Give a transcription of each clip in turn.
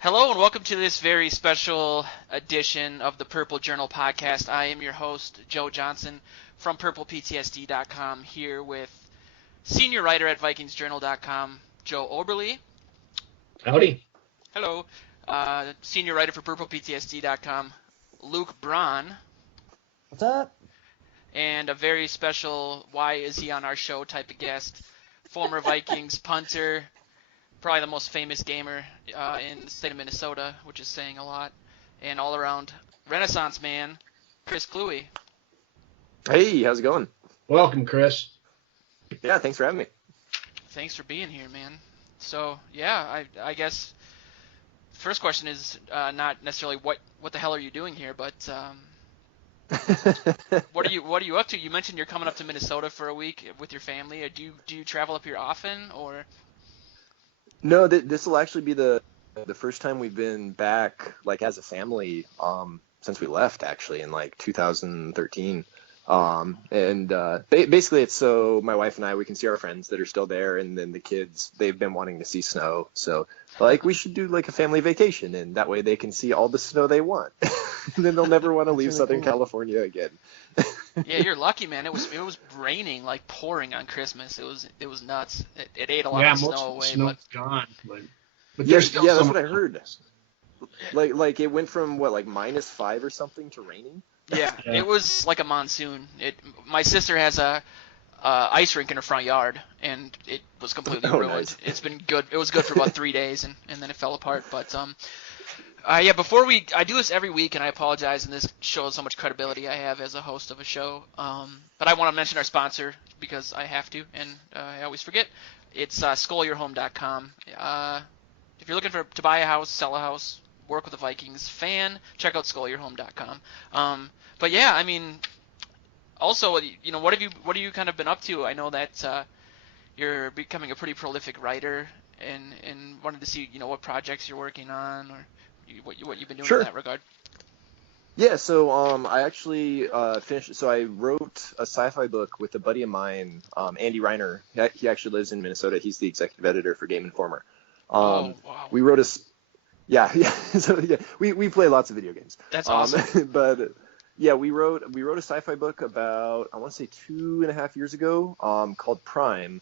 Hello and welcome to this very special edition of the Purple Journal podcast. I am your host, Joe Johnson from purplePTSD.com, here with senior writer at VikingsJournal.com, Joe Oberle. Howdy. Hello. Senior writer for purplePTSD.com, Luke Braun. What's up? And a very special why is he on our show type of guest, former Vikings punter, probably the most famous gamer in the state of Minnesota, which is saying a lot, and all-around Renaissance man, Chris Kluwe. Hey, how's it going? Welcome, Chris. Yeah, thanks for having me. Thanks for being here, man. So, yeah, I guess first question is not necessarily what the hell are you doing here, but what are you up to? You mentioned you're coming up to Minnesota for a week with your family. Or do you travel up here often, or? No, this will actually be the first time we've been back, like, as a family, since we left, actually, in, like, 2013. Basically it's so my wife and I, we can see our friends that are still there, and then the kids, they've been wanting to see snow. So, like, we should do, like, a family vacation, and that way they can see all the snow they want. And then they'll never want to leave Southern California again. Yeah, you're lucky, man. It was raining, like pouring on Christmas. It was nuts. It ate a lot of snow away. Snow's gone, but yeah, there's still that's what I heard. Like it went from what, like -5 or something to raining. Yeah, it was like a monsoon. My sister has a ice rink in her front yard, and it was completely ruined. Nice. It's been good. It was good for about 3 days, and then it fell apart. But yeah, I do this every week, and I apologize, and this shows how much credibility I have as a host of a show. But I want to mention our sponsor because I have to, and I always forget. It's SkullYourHome.com. If you're looking to buy a house, sell a house, work with a Vikings fan, check out SkullYourHome.com. But yeah, I mean, also, you know, what have you kind of been up to? I know that you're becoming a pretty prolific writer, and wanted to see, you know, what projects you're working on, or what you've been doing in that regard. Yeah, so I actually finished. So I wrote a sci-fi book with a buddy of mine, Andy Reiner. He actually lives in Minnesota. He's the executive editor for Game Informer. Oh, wow. We wrote yeah. So yeah, we play lots of video games. That's awesome. But yeah, we wrote a sci-fi book about, I want to say 2.5 years ago, called Prime,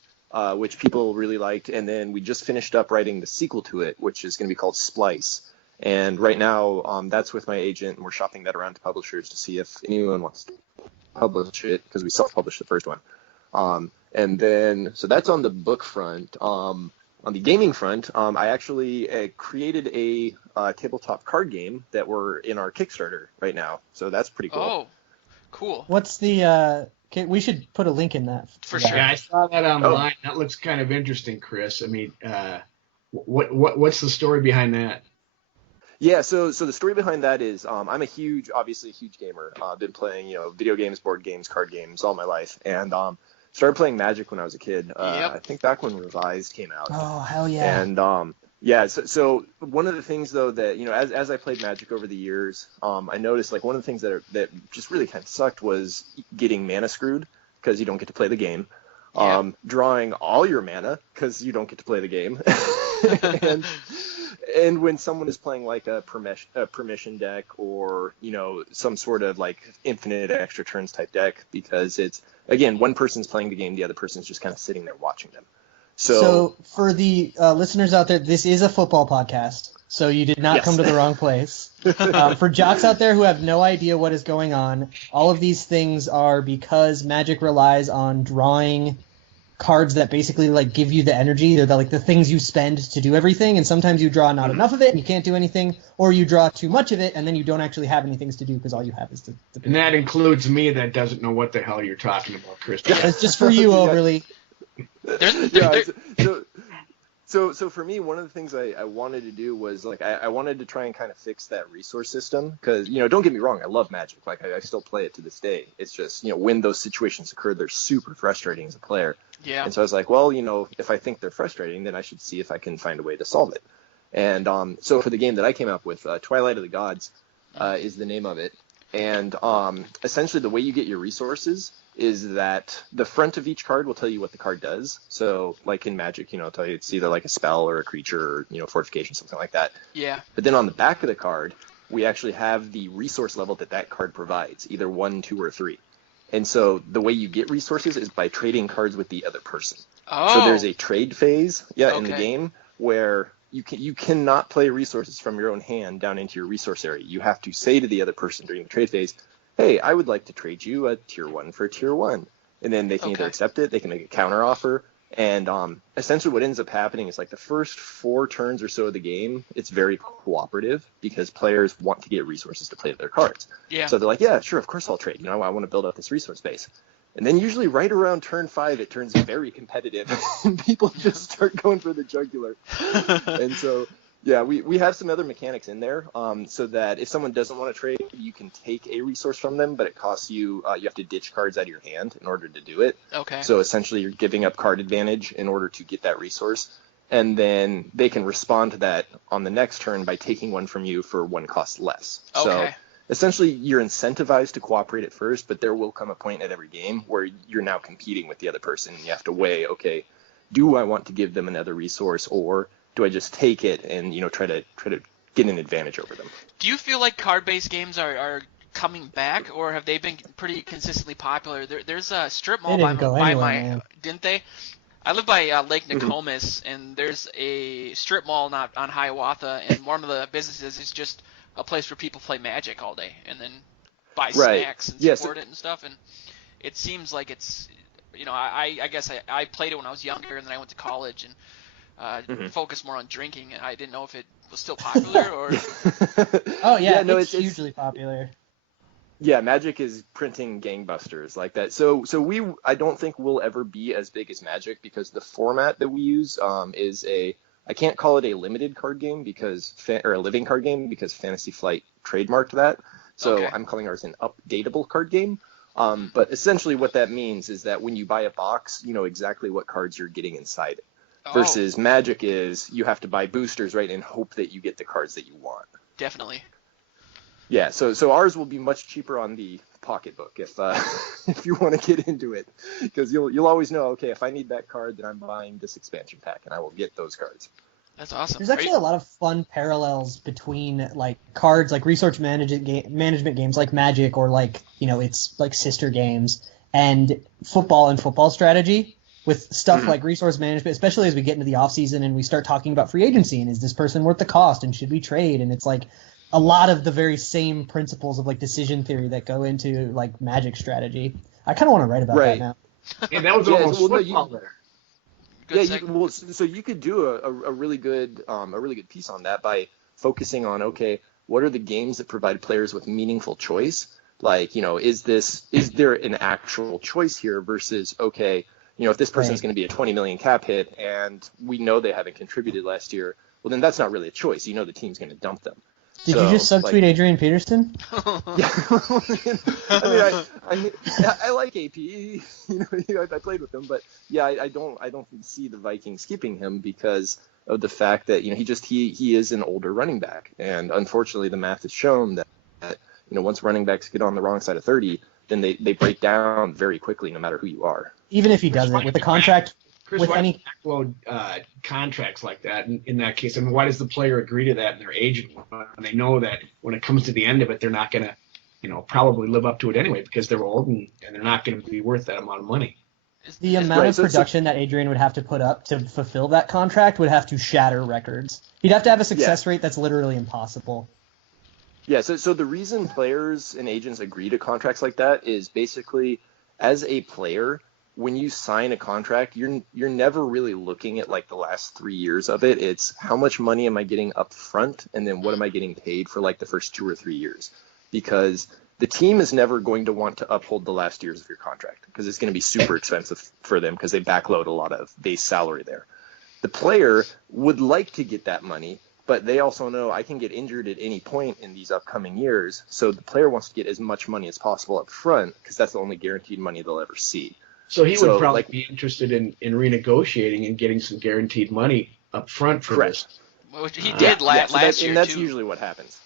which people really liked, and then we just finished up writing the sequel to it, which is going to be called Splice. And right now, that's with my agent, and we're shopping that around to publishers to see if anyone wants to publish it, because we self-published the first one. And then, so that's on the book front. On the gaming front, I actually created a tabletop card game that we're in our KickStarter right now. So that's pretty cool. Oh, cool. What's the we should put a link in that. For sure. Yeah, I saw that online. That looks kind of interesting, Chris. I mean, what's the story behind that? Yeah, so the story behind that is I'm obviously a huge gamer. I've been playing, you know, video games, board games, card games all my life, and started playing Magic when I was a kid. I think back when Revised came out. Oh, hell yeah. And yeah, so one of the things though that, you know, as I played Magic over the years, I noticed, like, one of the things that just really kind of sucked was getting mana screwed because you don't get to play the game. Drawing all your mana because you don't get to play the game. And when someone is playing like a permission deck, or, you know, some sort of like infinite extra turns type deck, because it's, again, one person's playing the game, the other person's just kind of sitting there watching them. So for the listeners out there, this is a football podcast, so you did not come to the wrong place. For jocks out there who have no idea what is going on, all of these things are because Magic relies on drawing cards that basically, like, give you the energy. They're the things you spend to do everything, and sometimes you draw not enough of it and you can't do anything, or you draw too much of it and then you don't actually have any things to do because all you have is to and that includes me that doesn't know what the hell you're talking about, Chris. It's just for you, Oberle. So for me, one of the things I wanted to do was, like, I wanted to try and kind of fix that resource system, because, you know, don't get me wrong, I love Magic. Like, I still play it to this day. It's just, you know, when those situations occur, they're super frustrating as a player. Yeah. And so I was like, well, you know, if I think they're frustrating, then I should see if I can find a way to solve it. And so for the game that I came up with, Twilight of the Gods is the name of it. And essentially the way you get your resources is that the front of each card will tell you what the card does. So like in Magic, it'll tell you it's either like a spell or a creature or, fortification, something like that. Yeah. But then on the back of the card, we actually have the resource level that card provides, either 1, 2, or 3. And so the way you get resources is by trading cards with the other person. Oh. So there's a trade phase, in the Okay. game where you cannot play resources from your own hand down into your resource area. You have to say to the other person during the trade phase, hey, I would like to trade you a tier 1 for tier 1. And then they can either accept it, they can make a counter offer. And essentially what ends up happening is like the first 4 turns or so of the game, it's very cooperative because players want to get resources to play their cards. Yeah. So they're like, yeah, sure, of course I'll trade. I want to build out this resource base. And then usually right around turn 5, it turns very competitive and people just start going for the jugular. And so, yeah, we have some other mechanics in there so that if someone doesn't want to trade, you can take a resource from them, but it costs you, you have to ditch cards out of your hand in order to do it. Okay. So essentially you're giving up card advantage in order to get that resource. And then they can respond to that on the next turn by taking one from you for 1 cost less. Okay. So essentially you're incentivized to cooperate at first, but there will come a point at every game where you're now competing with the other person. And you have to weigh, okay, do I want to give them another resource, or do I just take it and try to get an advantage over them? Do you feel like card-based games are coming back, or have they been pretty consistently popular? There's a strip mall by my didn't they? I live by Lake Nokomis, and there's a strip mall not on Hiawatha, and one of the businesses is just a place where people play Magic all day and then buy snacks and support it and stuff. And it seems like it's, I guess I played it when I was younger, and then I went to college and focused more on drinking. And I didn't know if it was still popular or. Oh yeah, no, it's hugely popular. Yeah, Magic is printing gangbusters like that. So I don't think we'll ever be as big as Magic because the format that we use is I can't call it a limited card game or a living card game because Fantasy Flight trademarked that. So I'm calling ours an updatable card game. But essentially what that means is that when you buy a box, you know exactly what cards you're getting inside it. Versus Magic is you have to buy boosters, right, and hope that you get the cards that you want. Definitely. Yeah, so ours will be much cheaper on the pocketbook if you want to get into it, because you'll always know, okay, if I need that card, then I'm buying this expansion pack, and I will get those cards. That's awesome. There's actually a lot of fun parallels between like cards, like resource management games like Magic, or like it's like sister games, and football strategy with stuff like resource management, especially as we get into the off season and we start talking about free agency and is this person worth the cost and should we trade, and it's like a lot of the very same principles of like decision theory that go into like Magic strategy. I kind of want to write about that now. And that was almost football there. So you could do a really good piece on that by focusing on, okay, what are the games that provide players with meaningful choice? Like, is there an actual choice here versus, okay, if this person's going to be a 20 million cap hit and we know they haven't contributed last year, well then that's not really a choice. The team's going to dump them. Did you just subtweet Adrian Peterson? Yeah, I like AP. I played with him, but yeah, I don't see the Vikings keeping him because of the fact that he is an older running back, and unfortunately the math has shown that once running backs get on the wrong side of 30, then they break down very quickly no matter who you are. Even if he doesn't, with the contract. Chris, with why any backload contracts like that in that case? I mean, why does the player agree to that in their agent when they know that when it comes to the end of it, they're not going to, probably live up to it anyway because they're old and they're not going to be worth that amount of money. The amount of production that Adrian would have to put up to fulfill that contract would have to shatter records. He'd have to have a success rate that's literally impossible. Yeah, so the reason players and agents agree to contracts like that is basically as a player, when you sign a contract, you're never really looking at like the last 3 years of it. It's how much money am I getting up front, and then what am I getting paid for like the first 2 or 3 years? Because the team is never going to want to uphold the last years of your contract because it's going to be super expensive for them because they backload a lot of base salary there. The player would like to get that money, but they also know I can get injured at any point in these upcoming years. So the player wants to get as much money as possible up front because that's the only guaranteed money they'll ever see. So he would probably be interested in renegotiating and getting some guaranteed money up front for this. Which he did last year, and that's too. usually what happens.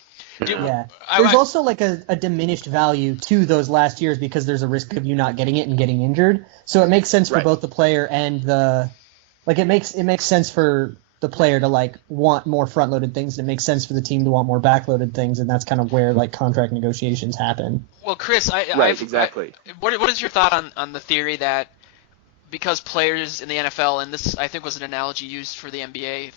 Yeah. There's also like a diminished value to those last years because there's a risk of you not getting it and getting injured. So it makes sense for both the player and it makes sense for the player to like want more front-loaded things. It makes sense for the team to want more back-loaded things, and that's kind of where like contract negotiations happen. Well, Chris, exactly. What is your thought on the theory that because players in the NFL, and this I think was an analogy used for the NBA,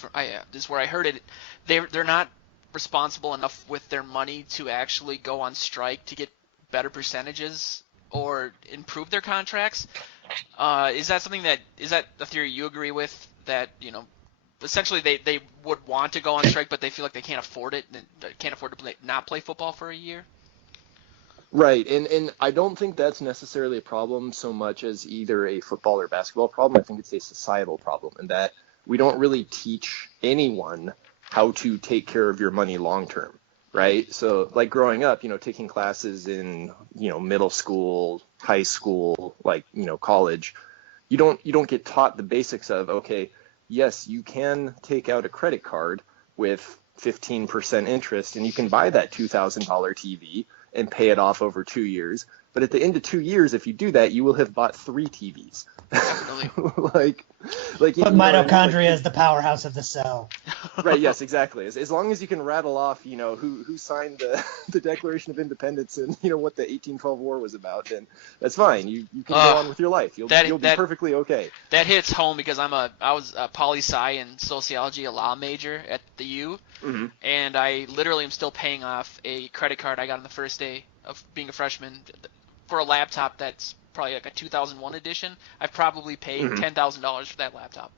this is where I heard it, they're not responsible enough with their money to actually go on strike to get better percentages or improve their contracts. Is that a theory you agree with, that, you know, essentially they would want to go on strike, but they feel like they can't afford it, can't afford to not play football for a year? Right, and I don't think that's necessarily a problem so much as either a football or basketball problem. I think it's a societal problem, in that we don't really teach anyone how to take care of your money long term, right? So like growing up, you know, taking classes in, you know, middle school, high school, like, you know, college, you don't get taught the basics of, okay, yes, you can take out a credit card with 15% interest and you can buy that $2,000 TV and pay it off over 2 years. But at the end of 2 years, if you do that, you will have bought 3 TVs. like but mitochondria is the powerhouse of the cell. Right. Yes. Exactly. As long as you can rattle off, you know, who signed the Declaration of Independence and, you know, what the 1812 War was about, then that's fine. You can go on with your life. You'll be perfectly okay. That hits home because I was a poli-sci and sociology, a law major at the U, and I literally am still paying off a credit card I got on the first day of being a freshman for a laptop that's probably like a 2001 edition. I've probably paid $10,000 for that laptop.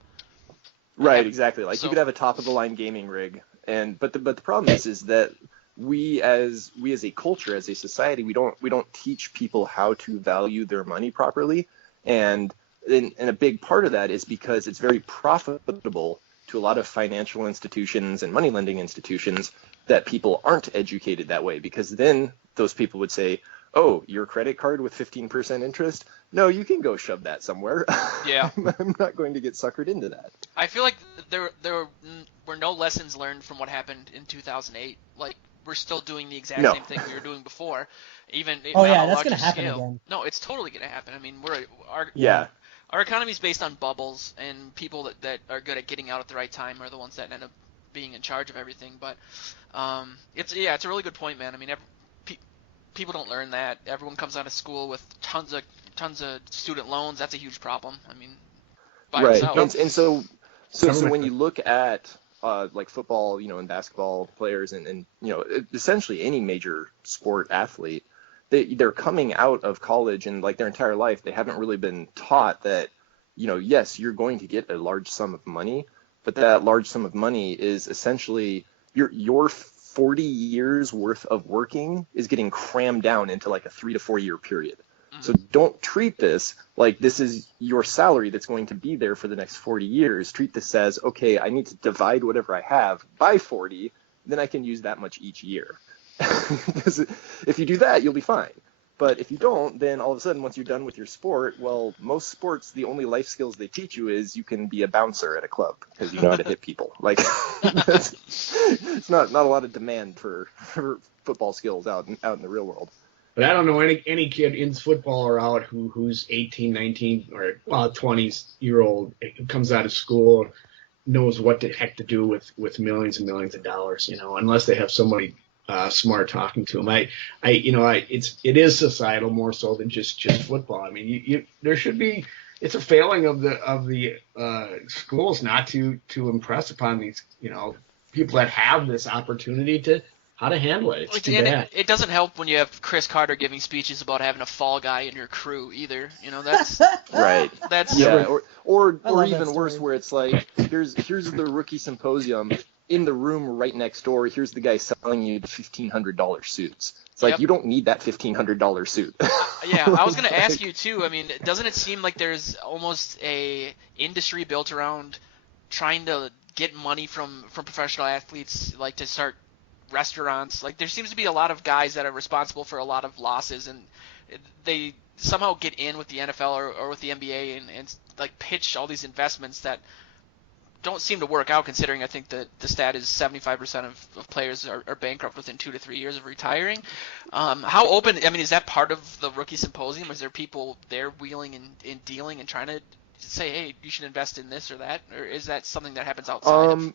Right, exactly. Like, you could have a top-of-the-line gaming rig, but the problem is that we as a culture, as a society, we don't teach people how to value their money properly, and a big part of that is because it's very profitable to a lot of financial institutions and money lending institutions that people aren't educated that way, because then those people would say, oh, your credit card with 15% interest? No, you can go shove that somewhere. Yeah. I'm not going to get suckered into that. I feel like there were no lessons learned from what happened in 2008. Like, we're still doing the exact same thing we were doing before. That's going to happen again. No, it's totally going to happen. I mean, our economy is based on bubbles, and people that are good at getting out at the right time are the ones that end up being in charge of everything. But it's a really good point, man. I mean, people don't learn that. Everyone comes out of school with tons of student loans. That's a huge problem. I mean, by itself. And so when you look at like football, you know, and basketball players, and you know, essentially any major sport athlete, they're coming out of college, and like their entire life they haven't really been taught that, you know, yes, you're going to get a large sum of money, but that large sum of money is essentially your 40 years worth of working is getting crammed down into like a 3 to 4 year period. So don't treat this like this is your salary that's going to be there for the next 40 years. Treat this as, okay, I need to divide whatever I have by 40, then I can use that much each year. Because if you do that, you'll be fine. But if you don't, then all of a sudden, once you're done with your sport, well, most sports, the only life skills they teach you is you can be a bouncer at a club because you know how to hit people. Like, it's not a lot of demand for football skills out in the real world. But I don't know any kid in football or out who's 18, 19, or 20-year-old comes out of school knows what the heck to do with millions and millions of dollars, you know, unless they have somebody smart talking to them. It is societal more so than just football. I mean, there should be. It's a failing of the schools not to impress upon these, you know, people that have this opportunity to how to handle it. It's too bad. It doesn't help when you have Chris Carter giving speeches about having a fall guy in your crew either. You know, that's right. That's or even worse, where it's like here's the rookie symposium. In the room right next door, here's the guy selling you the $1,500 suits. It's like, you don't need that $1,500 suit. Yeah, I was going to ask you too. I mean, doesn't it seem like there's almost a industry built around trying to get money from professional athletes, like to start restaurants? Like, there seems to be a lot of guys that are responsible for a lot of losses, and they somehow get in with the NFL or with the NBA and like pitch all these investments that don't seem to work out, considering I think the stat is 75% of players are bankrupt within 2 to 3 years of retiring. How open? I mean, is that part of the rookie symposium? Is there people there wheeling and dealing and trying to say, hey, you should invest in this or that, or is that something that happens outside of?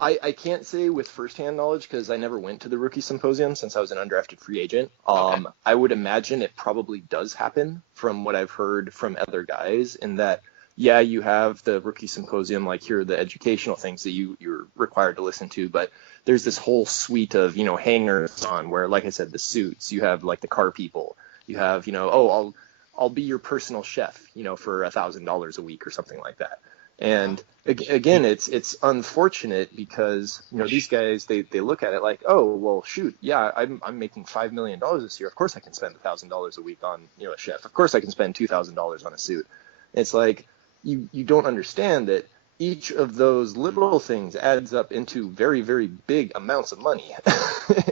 I can't say with firsthand knowledge because I never went to the rookie symposium since I was an undrafted free agent. Okay. I would imagine it probably does happen from what I've heard from other guys, in that, yeah, you have the rookie symposium, like here are the educational things that you're required to listen to, but there's this whole suite of, hangers on where, like I said, the suits, you have like the car people, you have, I'll be your personal chef, for $1,000 a week or something like that. And again, it's unfortunate because, these guys, they look at it like, oh, well, shoot, yeah, I'm making $5 million this year. Of course I can spend $1,000 a week on, a chef. Of course I can spend $2,000 on a suit. It's like, you don't understand that each of those little things adds up into very, very big amounts of money.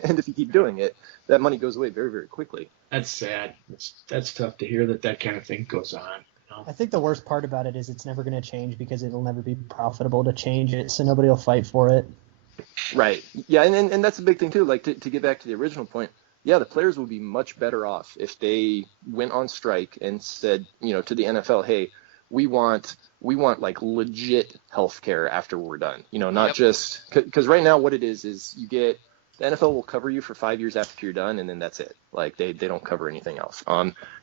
And if you keep doing it, that money goes away very, very quickly. That's sad. That's tough to hear that kind of thing goes on. I think the worst part about it is it's never going to change because it'll never be profitable to change it, so nobody will fight for it. Right. Yeah, and that's a big thing too. Like to get back to the original point, yeah, the players would be much better off if they went on strike and said, to the NFL, hey, we want like legit healthcare after we're done. Not just because right now what it is you get the NFL will cover you for 5 years after you're done, and then that's it. Like they don't cover anything else.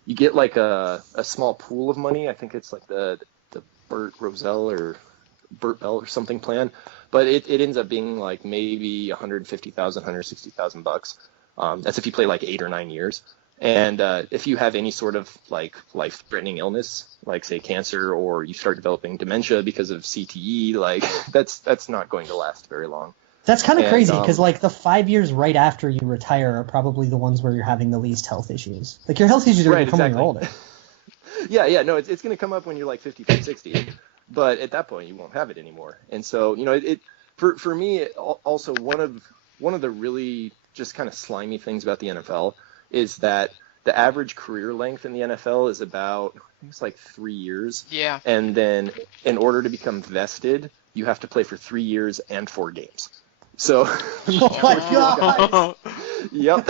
You get like a small pool of money. I think it's like the Burt Bell or something plan, but it ends up being like maybe $150,000, $160,000. That's if you play like 8 or 9 years. And if you have any sort of like life-threatening illness, like say cancer, or you start developing dementia because of CTE, like that's not going to last very long. That's kind of crazy because like the 5 years right after you retire are probably the ones where you're having the least health issues. Like your health issues are going to come when you're older. Yeah, no, it's going to come up when you're like 55, 60, but at that point you won't have it anymore. And so, for me, also one of the really just kind of slimy things about the NFL is that the average career length in the NFL is about, I think it's like 3 years. Yeah. And then in order to become vested, you have to play for 3 years and 4 games. So, oh my God. Yep.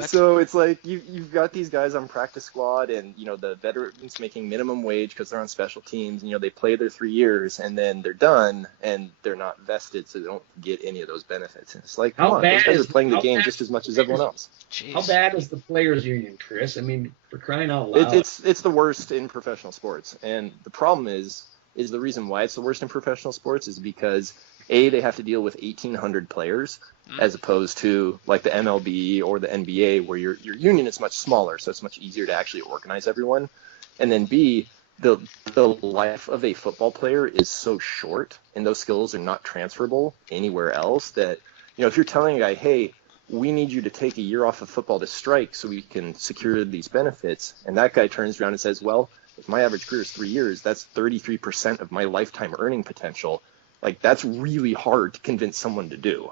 So it's like you've got these guys on practice squad, and the veterans making minimum wage because they're on special teams. They play their 3 years and then they're done and they're not vested, so they don't get any of those benefits. And it's like, come on, those guys are playing the game just as much as everyone else. Jeez. How bad is the players' union, Chris? I mean, for crying out loud. It's the worst in professional sports, and the problem is the reason why it's the worst in professional sports is because they have to deal with 1,800 players as opposed to like the MLB or the NBA where your union is much smaller, so it's much easier to actually organize everyone. And then B, the life of a football player is so short, and those skills are not transferable anywhere else that, if you're telling a guy, hey, we need you to take a year off of football to strike so we can secure these benefits, and that guy turns around and says, well, if my average career is 3 years, that's 33% of my lifetime earning potential. Like, that's really hard to convince someone to do.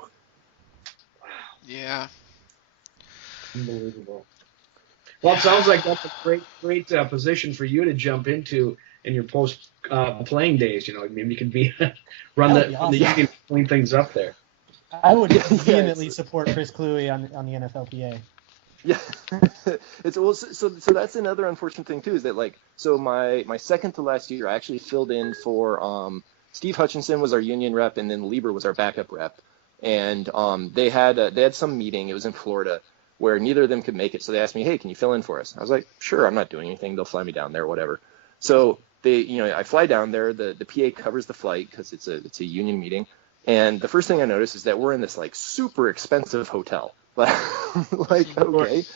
Yeah. Unbelievable. Well, it sounds like that's a great position for you to jump into in your post-playing days. Maybe you can run the union, clean things up there. I would vehemently support Chris Kluwe on the NFLPA. Yeah, so that's another unfortunate thing too, is that my second to last year I actually filled in for Steve Hutchinson was our union rep, and then Lieber was our backup rep, and they had some meeting. It was in Florida where neither of them could make it, so they asked me, hey, can you fill in for us? I was like, sure, I'm not doing anything. They'll fly me down there, whatever. So I fly down there. The PA covers the flight because it's a union meeting, and the first thing I noticed is that we're in this like super expensive hotel. Like, okay,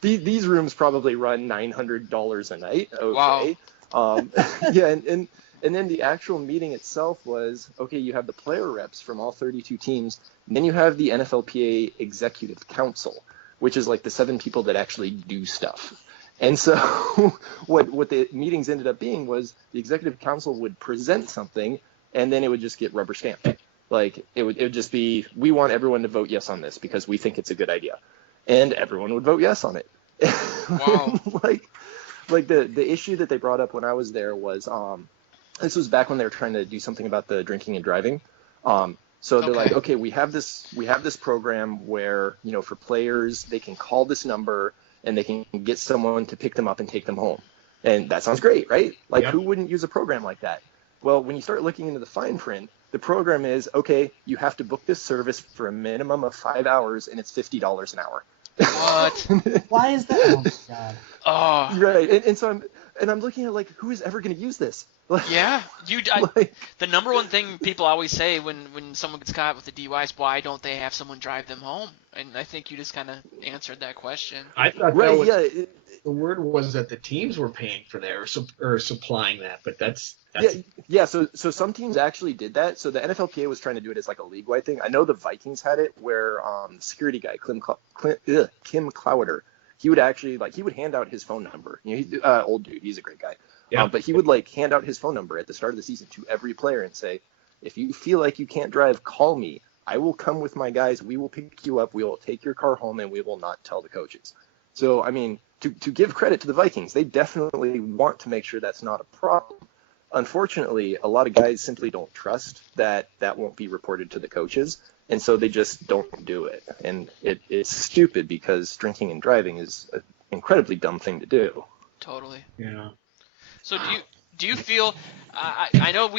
these rooms probably run $900 a night. Okay. Wow. Yeah, and then the actual meeting itself was, okay, you have the player reps from all 32 teams, and then you have the NFLPA Executive Council, which is like the 7 people that actually do stuff. And so what the meetings ended up being was the Executive Council would present something, and then it would just get rubber stamped. Like it would just be, we want everyone to vote yes on this because we think it's a good idea, and everyone would vote yes on it. Wow. like the issue that they brought up when I was there was This was back when they were trying to do something about the drinking and driving. So they're like, okay, we have this program where, for players, they can call this number and they can get someone to pick them up and take them home. And that sounds great, right? Like, Who wouldn't use a program like that? Well, when you start looking into the fine print, the program is, okay, you have to book this service for a minimum of 5 hours, and it's $50 an hour. What? Why is that? Oh my god. Oh. Right, and so I'm looking at, like, who is ever going to use this? Yeah, the number one thing people always say when someone gets caught with a DUI is, why don't they have someone drive them home? And I think you just kind of answered that question. I thought the word was that the teams were paying for that or supplying that, but that's So some teams actually did that. So the NFLPA was trying to do it as like a league-wide thing. I know the Vikings had it where the security guy Kim Clowder, he would actually he would hand out his phone number. He's old dude. He's a great guy. Yeah. But he would hand out his phone number at the start of the season to every player and say, if you feel like you can't drive, call me. I will come with my guys. We will pick you up. We will take your car home, and we will not tell the coaches. So, I mean, to give credit to the Vikings, they definitely want to make sure that's not a problem. Unfortunately, a lot of guys simply don't trust that won't be reported to the coaches, and so they just don't do it. And it's stupid because drinking and driving is an incredibly dumb thing to do. Totally. Yeah. So do you feel? I know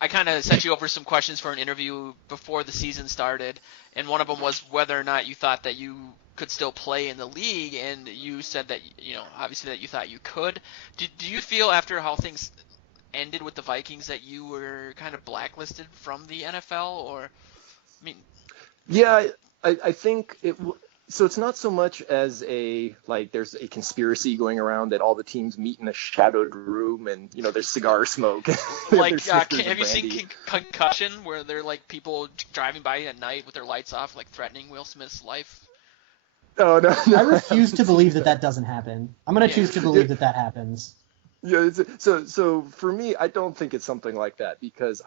I kind of sent you over some questions for an interview before the season started, and one of them was whether or not you thought that you could still play in the league, and you said that obviously that you thought you could. Do you feel after how things ended with the Vikings that you were kind of blacklisted from the NFL, or I mean? Yeah, I think it. So it's not so much as there's a conspiracy going around that all the teams meet in a shadowed room and there's cigar smoke. Have you seen Concussion, where they're people driving by at night with their lights off, threatening Will Smith's life? Oh no. I refuse to believe that doesn't happen. I'm gonna choose to believe that happens. Yeah. So for me, I don't think it's something like that because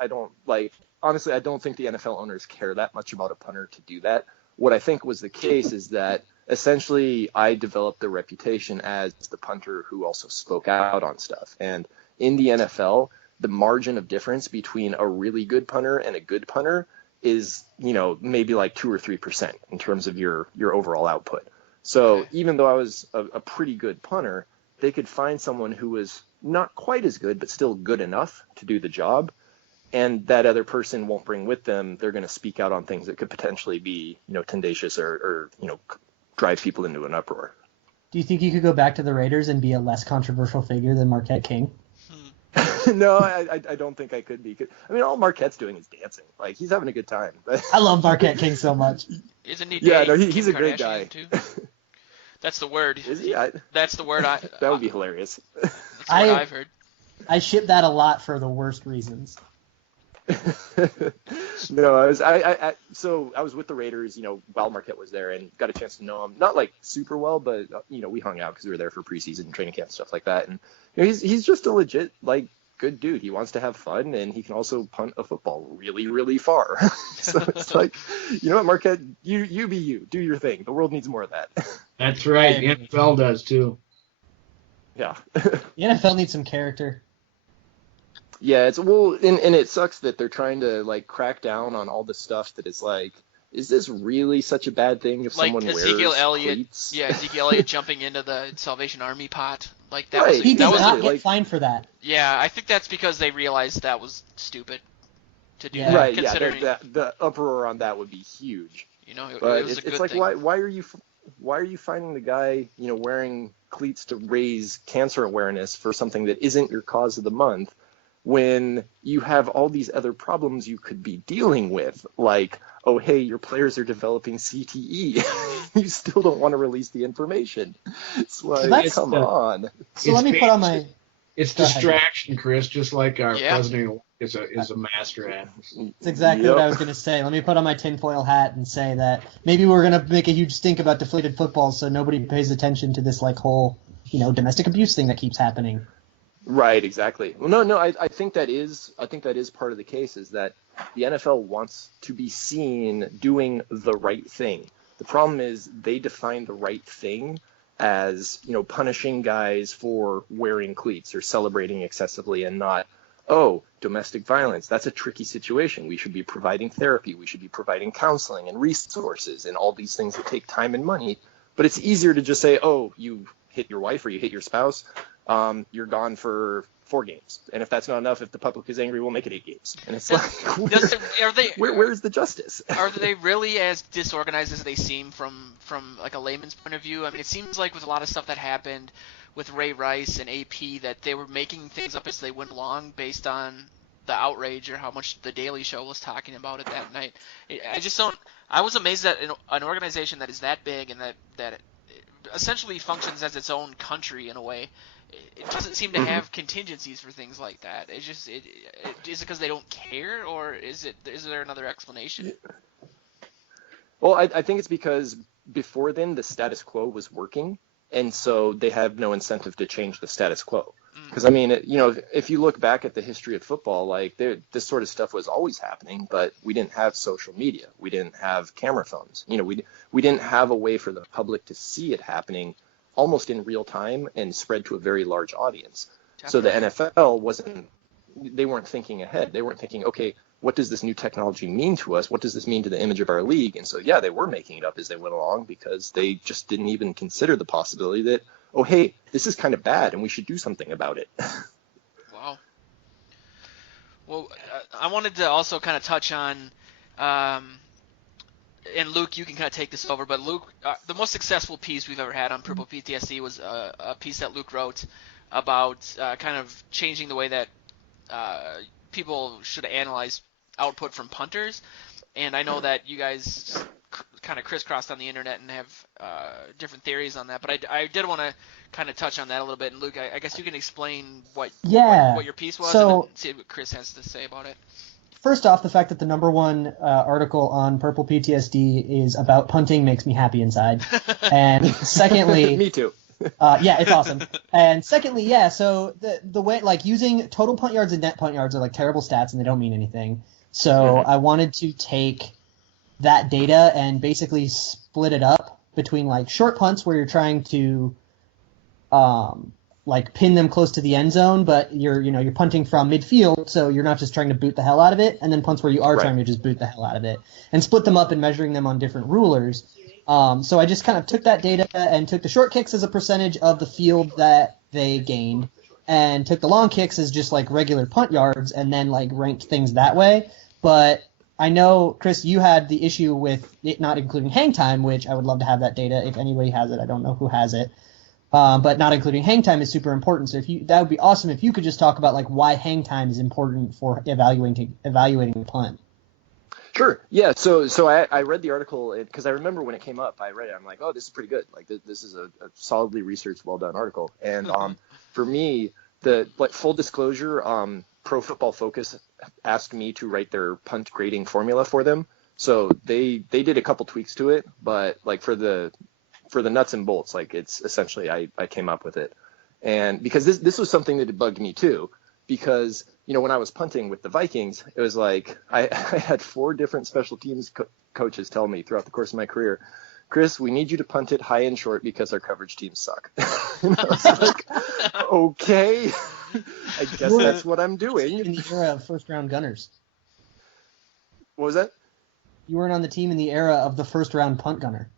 honestly, I don't think the NFL owners care that much about a punter to do that. What I think was the case is that essentially I developed the reputation as the punter who also spoke out on stuff. And in the NFL, the margin of difference between a really good punter and a good punter is, maybe 2 or 3% in terms of your overall output. So even though I was a pretty good punter, they could find someone who was not quite as good, but still good enough to do the job. And that other person won't bring with them, they're going to speak out on things that could potentially be, tendacious or drive people into an uproar. Do you think you could go back to the Raiders and be a less controversial figure than Marquette King? No, I don't think I could be. I mean, all Marquette's doing is dancing. He's having a good time. I love Marquette King so much. Isn't he? Yeah, no, he's a great guy. Too? That's the word. Is he? That's the word. That would be hilarious. That's what I've heard. I ship that a lot for the worst reasons. No, so I was with the Raiders, while Marquette was there, and got a chance to know him. Not super well, but we hung out because we were there for preseason training camp and stuff like that. And he's just a legit good dude. He wants to have fun, and he can also punt a football really, really far. So it's what, Marquette, you be you, do your thing. The world needs more of that. That's right. The NFL does too. Yeah. The NFL needs some character. Yeah, and it sucks that they're trying to crack down on all the stuff that is is this really such a bad thing if someone wears cleats? Yeah, Ezekiel Elliott jumping into the Salvation Army pot. He did not get fined for that. Yeah, I think that's because they realized that was stupid to do that. Right, considering the uproar on that would be huge. It was a good thing. Why are you finding the guy, wearing cleats to raise cancer awareness for something that isn't your cause of the month, when you have all these other problems you could be dealing with, oh, hey, your players are developing CTE. You still don't want to release the information. It's come on. So let me put on my... It's distraction, Chris, just like our president is a master at. That's exactly what I was going to say. Let me put on my tinfoil hat and say that maybe we're going to make a huge stink about deflated football so nobody pays attention to this whole, domestic abuse thing that keeps happening. Right, exactly. Well, no, I think that is part of the case, is that the NFL wants to be seen doing the right thing. The problem is they define the right thing as, punishing guys for wearing cleats or celebrating excessively, and not, oh, domestic violence, that's a tricky situation. We should be providing therapy. We should be providing counseling and resources and all these things that take time and money. But it's easier to just say, oh, you hit your wife or you hit your spouse, you're gone for 4 games. And if that's not enough, if the public is angry, we'll make it 8 games. And it's where's the justice? Are they really as disorganized as they seem from like a layman's point of view? I mean, it seems like with a lot of stuff that happened with Ray Rice and AP that they were making things up as they went along based on the outrage or how much the Daily Show was talking about it that night. I was amazed that an organization that is that big and that it essentially functions as its own country in a way, it doesn't seem to have contingencies for things like that. Is it because they don't care, or is there another explanation? Well, I think it's because before then the status quo was working, and so they have no incentive to change the status quo. Because I mean, if you look back at the history of football, like this sort of stuff was always happening, but we didn't have social media, we didn't have camera phones, we didn't have a way for the public to see it happening almost in real time and spread to a very large audience. Definitely. So the NFL they weren't thinking ahead. They weren't thinking, okay, what does this new technology mean to us? What does this mean to the image of our league? And so, yeah, they were making it up as they went along because they just didn't even consider the possibility that, oh, hey, this is kind of bad and we should do something about it. Wow. Well, I wanted to also kind of touch on, and Luke, you can kind of take this over, but Luke, the most successful piece we've ever had on Purple PTSD was a piece that Luke wrote about kind of changing the way that people should analyze output from punters. And I know that you guys kind of crisscrossed on the internet and have different theories on that, but I did want to kind of touch on that a little bit. And Luke, I guess you can explain what your piece was, and then see what Chris has to say about it. First off, the fact that the number one article on Purple PTSD is about punting makes me happy inside. And secondly, me too. Yeah, it's awesome. And secondly, yeah, so the way, like, using total punt yards and net punt yards are like terrible stats and they don't mean anything. So I wanted to take that data and basically split it up between like short punts where you're trying to like pin them close to the end zone, but you're punting from midfield, so you're not just trying to boot the hell out of it, and then punts where you are trying to just boot the hell out of it, and split them up and measuring them on different rulers. So I just kind of took that data and took the short kicks as a percentage of the field that they gained, and took the long kicks as just like regular punt yards, and then like ranked things that way. But I know, Chris, you had the issue with it not including hang time, which I would love to have that data if anybody has it. I don't know who has it. But not including hang time is super important. So that would be awesome if you could just talk about like why hang time is important for evaluating the punt. Sure. Yeah. So I read the article because I remember when it came up, I read it. I'm like, oh, this is pretty good. Like this is a solidly researched, well done article. And for me, full disclosure, Pro Football Focus asked me to write their punt grading formula for them. So they did a couple tweaks to it, but like for the nuts and bolts, like it's essentially I came up with it. And because this was something that bugged me too, because when I was punting with the Vikings, it was like I had 4 different special teams coaches tell me throughout the course of my career, Chris, we need you to punt it high and short because our coverage teams suck. And I was like, okay, I guess that's what I'm doing. In the era of first-round gunners. What was that? You weren't on the team in the era of the first-round punt gunner.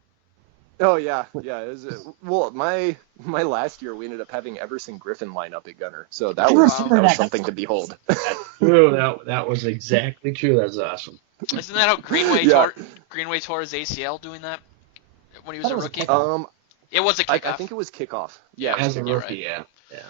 Oh yeah. It was, well, my last year we ended up having Everson Griffin line up at gunner, so that was something to behold. That's true. That was exactly true. That's awesome. Isn't that how Greenway tore his ACL doing that when he was a rookie? It was a kickoff. I think it was kickoff. Yeah, as a rookie. Right.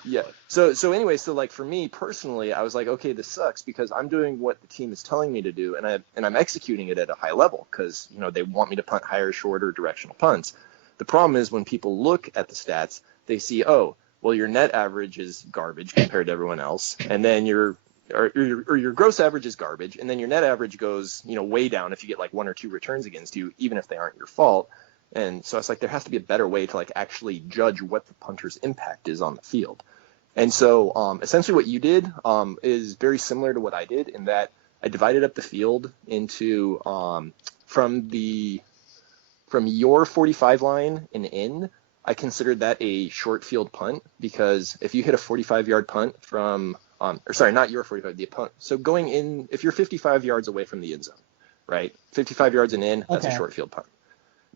Yeah. So anyway, so like for me personally, I was like, okay, this sucks because I'm doing what the team is telling me to do, and I'm executing it at a high level because they want me to punt higher, shorter, directional punts. The problem is when people look at the stats, they see, oh, well, your net average is garbage compared to everyone else, and then your gross average is garbage, and then your net average goes way down if you get like 1 or 2 returns against you, even if they aren't your fault. And so it's like there has to be a better way to like actually judge what the punter's impact is on the field. And so essentially what you did is very similar to what I did in that I divided up the field into from your 45 line and in, I considered that a short field punt, because if you hit a 45-yard punt from, or sorry, not your 45, the opponent. So going in, if you're 55 yards away from the end zone, right? 55 yards and in, that's a short field punt.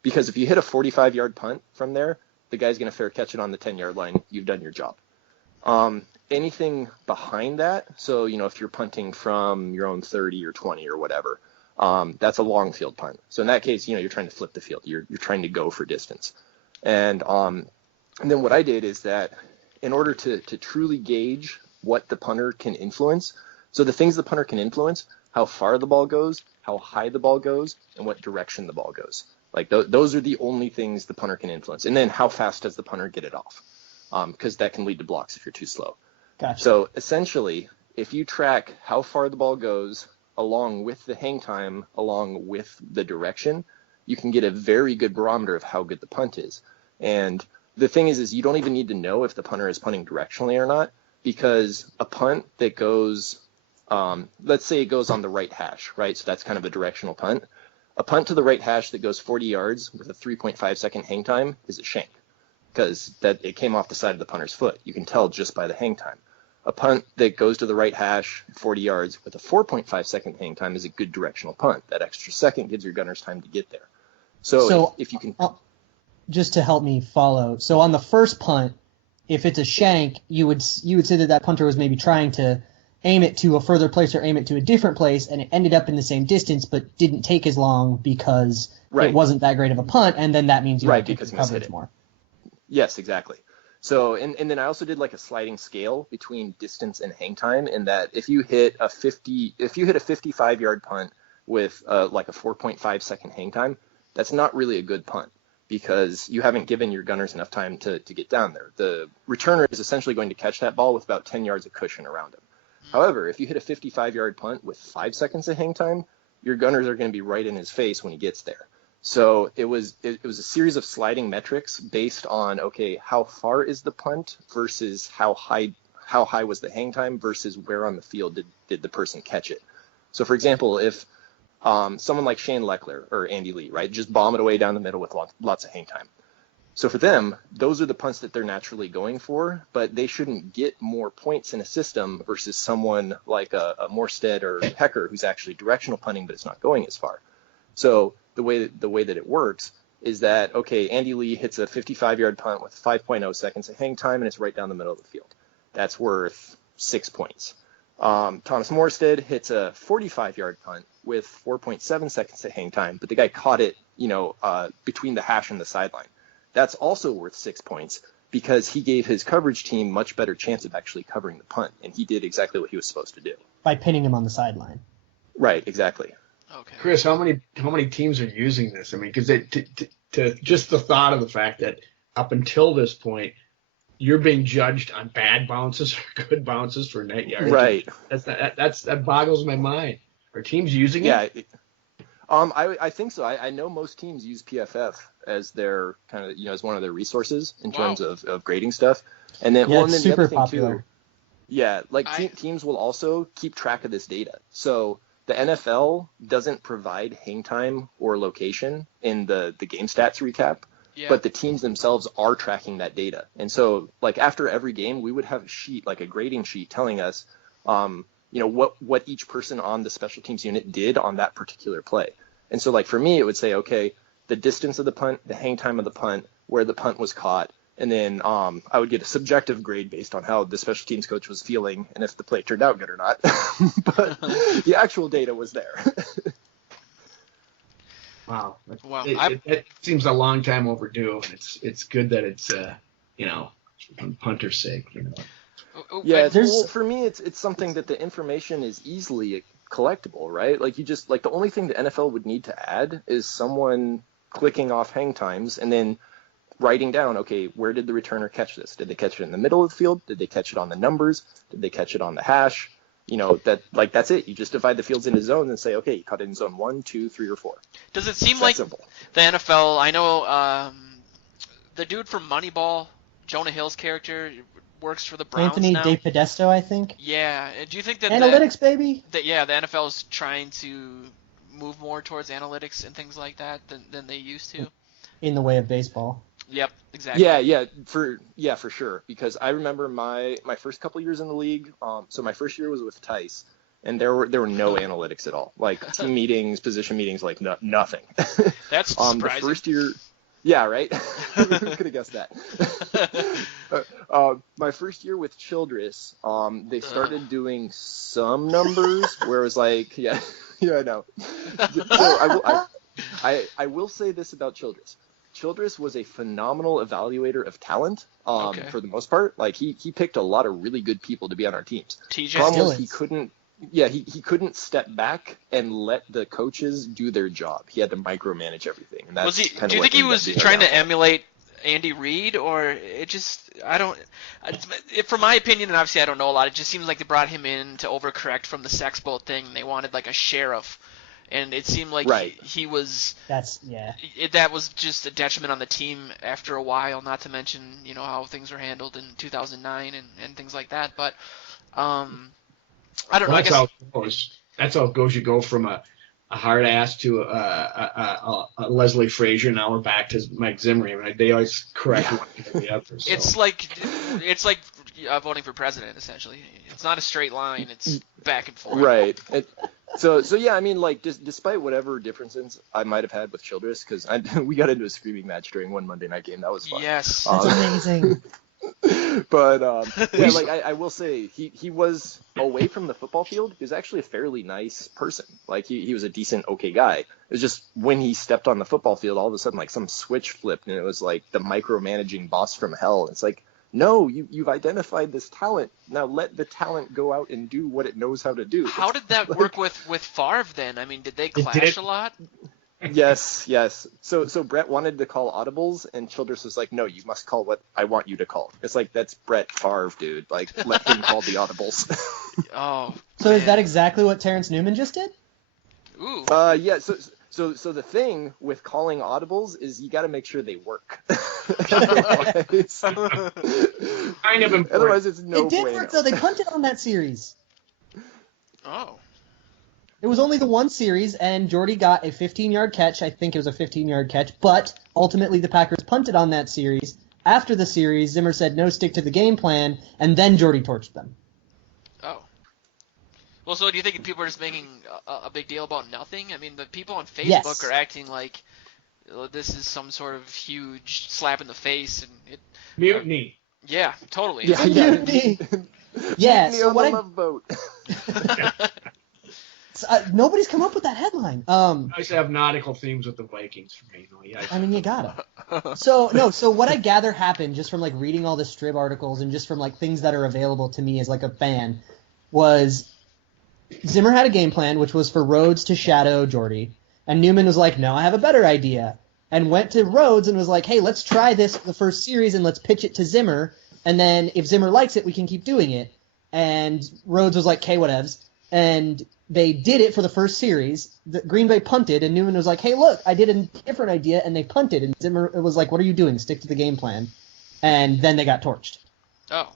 Because if you hit a 45-yard punt from there, the guy's going to fair catch it on the 10-yard line. You've done your job. Anything behind that, so, if you're punting from your own 30 or 20 or whatever, that's a long field punt. So in that case, you're trying to flip the field. You're trying to go for distance. And then what I did is that in order to truly gauge what the punter can influence, so the things the punter can influence, how far the ball goes, how high the ball goes, and what direction the ball goes. Like those are the only things the punter can influence. And then how fast does the punter get it off? Because that can lead to blocks if you're too slow. Gotcha. So essentially, if you track how far the ball goes along with the hang time, along with the direction, you can get a very good barometer of how good the punt is. And the thing is you don't even need to know if the punter is punting directionally or not, because a punt that goes, let's say it goes on the right hash, right? So that's kind of a directional punt. A punt to the right hash that goes 40 yards with a 3.5 second hang time is a shank, because it came off the side of the punter's foot. You can tell just by the hang time. A punt that goes to the right hash 40 yards with a 4.5 second hang time is a good directional punt. That extra second gives your gunners time to get there. So if you can... just to help me follow, so on the first punt, if it's a shank, you would say that punter was maybe trying to aim it to a further place or aim it to a different place, and it ended up in the same distance but didn't take as long because it wasn't that great of a punt, and then that means you have to coverage more. Yes, exactly. So, and then I also did like a sliding scale between distance and hang time, in that if you hit a 55-yard punt with like a 4.5 second hang time, that's not really a good punt, because you haven't given your gunners enough time to get down there. The returner is essentially going to catch that ball with about 10 yards of cushion around him. However, if you hit a 55-yard punt with 5 seconds of hang time, your gunners are going to be right in his face when he gets there. So it was a series of sliding metrics based on, okay, how far is the punt versus how high was the hang time versus where on the field did the person catch it. So, for example, if someone like Shane Leckler or Andy Lee, right, just bomb it away down the middle with lots of hang time. So for them, those are the punts that they're naturally going for, but they shouldn't get more points in a system versus someone like a Morstead or Hecker who's actually directional punting, but it's not going as far. So the way that it works is that, okay, Andy Lee hits a 55-yard punt with 5.0 seconds of hang time, and it's right down the middle of the field. That's worth 6 points. Thomas Morstead hits a 45-yard punt with 4.7 seconds of hang time, but the guy caught it, between the hash and the sideline. That's also worth 6 points, because he gave his coverage team much better chance of actually covering the punt, and he did exactly what he was supposed to do. By pinning him on the sideline. Right, exactly. Okay. Chris, how many teams are using this? I mean, because to just the thought of the fact that up until this point, you're being judged on bad bounces or good bounces for net yards. Right. That boggles my mind. Are teams using it? Yeah. I think so. I know most teams use PFF as their kind of, as one of their resources in terms of grading stuff. And then, it's then super the other thing popular. too. Yeah, teams will also keep track of this data. So the NFL doesn't provide hang time or location in the game stats recap, but the teams themselves are tracking that data. And so, like, after every game, we would have a sheet, like a grading sheet, telling us, what each person on the special teams unit did on that particular play. And so, like, for me, it would say, okay, the distance of the punt, the hang time of the punt, where the punt was caught, and then I would get a subjective grade based on how the special teams coach was feeling and if the play turned out good or not. But the actual data was there. Wow. It seems a long time overdue, and it's good that it's for punter's sake. Yeah, for me, it's something that the information is easily collectible, right? Like, you just, like, the only thing the NFL would need to add is someone clicking off hang times and then writing down, okay, where did the returner catch this? Did they catch it in the middle of the field? Did they catch it on the numbers? Did they catch it on the hash? That's it. You just divide the fields into zones and say, okay, you caught it in zone 1, 2, 3, or 4. Does it seem like simple. The NFL, I know the dude from Moneyball, Jonah Hill's character, works for the Browns Anthony now. DePodesta, I think. Yeah. Do you think that analytics, baby? The NFL is trying to move more towards analytics and things like that than they used to? In the way of baseball. Yep, exactly. Yeah, for sure. Because I remember my first couple years in the league. So my first year was with Tice, and there were no analytics at all. Like team meetings, position meetings, like nothing. That's surprising. The first year, yeah, right. Who could have guessed that? My first year with Childress, they started doing some numbers where it was like, yeah, I know. So I will say this about Childress. Childress was a phenomenal evaluator of talent. For the most part, like he picked a lot of really good people to be on our teams. TJ Problem was he couldn't step back and let the coaches do their job. He had to micromanage everything. And that's do you think he was trying to emulate Andy Reid, or it just from my opinion, and obviously I don't know a lot, it just seems like they brought him in to overcorrect from the sex boat thing. They wanted like a sheriff. And it seemed like he was. That was just a detriment on the team after a while. Not to mention, how things were handled in 2009 and things like that. But I don't know. That's how it goes. That's how it goes. You go from a hard ass to a Leslie Frazier. Now we're back to Mike Zimmer. Right? They always correct one to the other. So. It's like voting for president. Essentially, it's not a straight line. It's back and forth. Right. So yeah, I mean, like, despite whatever differences I might have had with Childress, because we got into a screaming match during one Monday night game. That was fun. Yes. That's amazing. But like I will say, he was away from the football field. He was actually a fairly nice person. Like he was a decent, okay guy. It was just when he stepped on the football field, all of a sudden like some switch flipped, and it was like the micromanaging boss from hell. It's like, no, you've identified this talent. Now let the talent go out and do what it knows how to do. How did that work with Favre then? I mean, did they clash a lot? Yes. So Brett wanted to call audibles, and Childress was like, no, you must call what I want you to call. It's like, that's Brett Favre, dude. Like, let him call the audibles. Oh. So man. Is that exactly what Terrence Newman just did? Ooh. Yeah. So the thing with calling audibles is you got to make sure they work. Kind of important. Otherwise, it's no. It did work though. They punted on that series. Oh. It was only the one series, and Jordy got a 15-yard catch. I think it was a 15-yard catch, but ultimately the Packers punted on that series. After the series, Zimmer said, no, stick to the game plan, and then Jordy torched them. Oh. Well, so do you think people are just making a big deal about nothing? I mean, the people on Facebook are acting like this is some sort of huge slap in the face. And mutiny. Yeah, totally. Yeah. Mutiny. Yeah, so what love boat. Nobody's come up with that headline. I used to have nautical themes with the Vikings for me. I mean, you gotta. So what I gather happened just from like reading all the Strib articles and just from like things that are available to me as like a fan was Zimmer had a game plan, which was for Rhodes to shadow Jordy. And Newman was like, no, I have a better idea. And went to Rhodes and was like, hey, let's try this for the first series and let's pitch it to Zimmer. And then if Zimmer likes it, we can keep doing it. And Rhodes was like, okay, whatevs. And they did it for the first series. The Green Bay punted, and Newman was like, hey, look, I did a different idea, and they punted. And Zimmer was like, what are you doing? Stick to the game plan. And then they got torched. Oh. Well,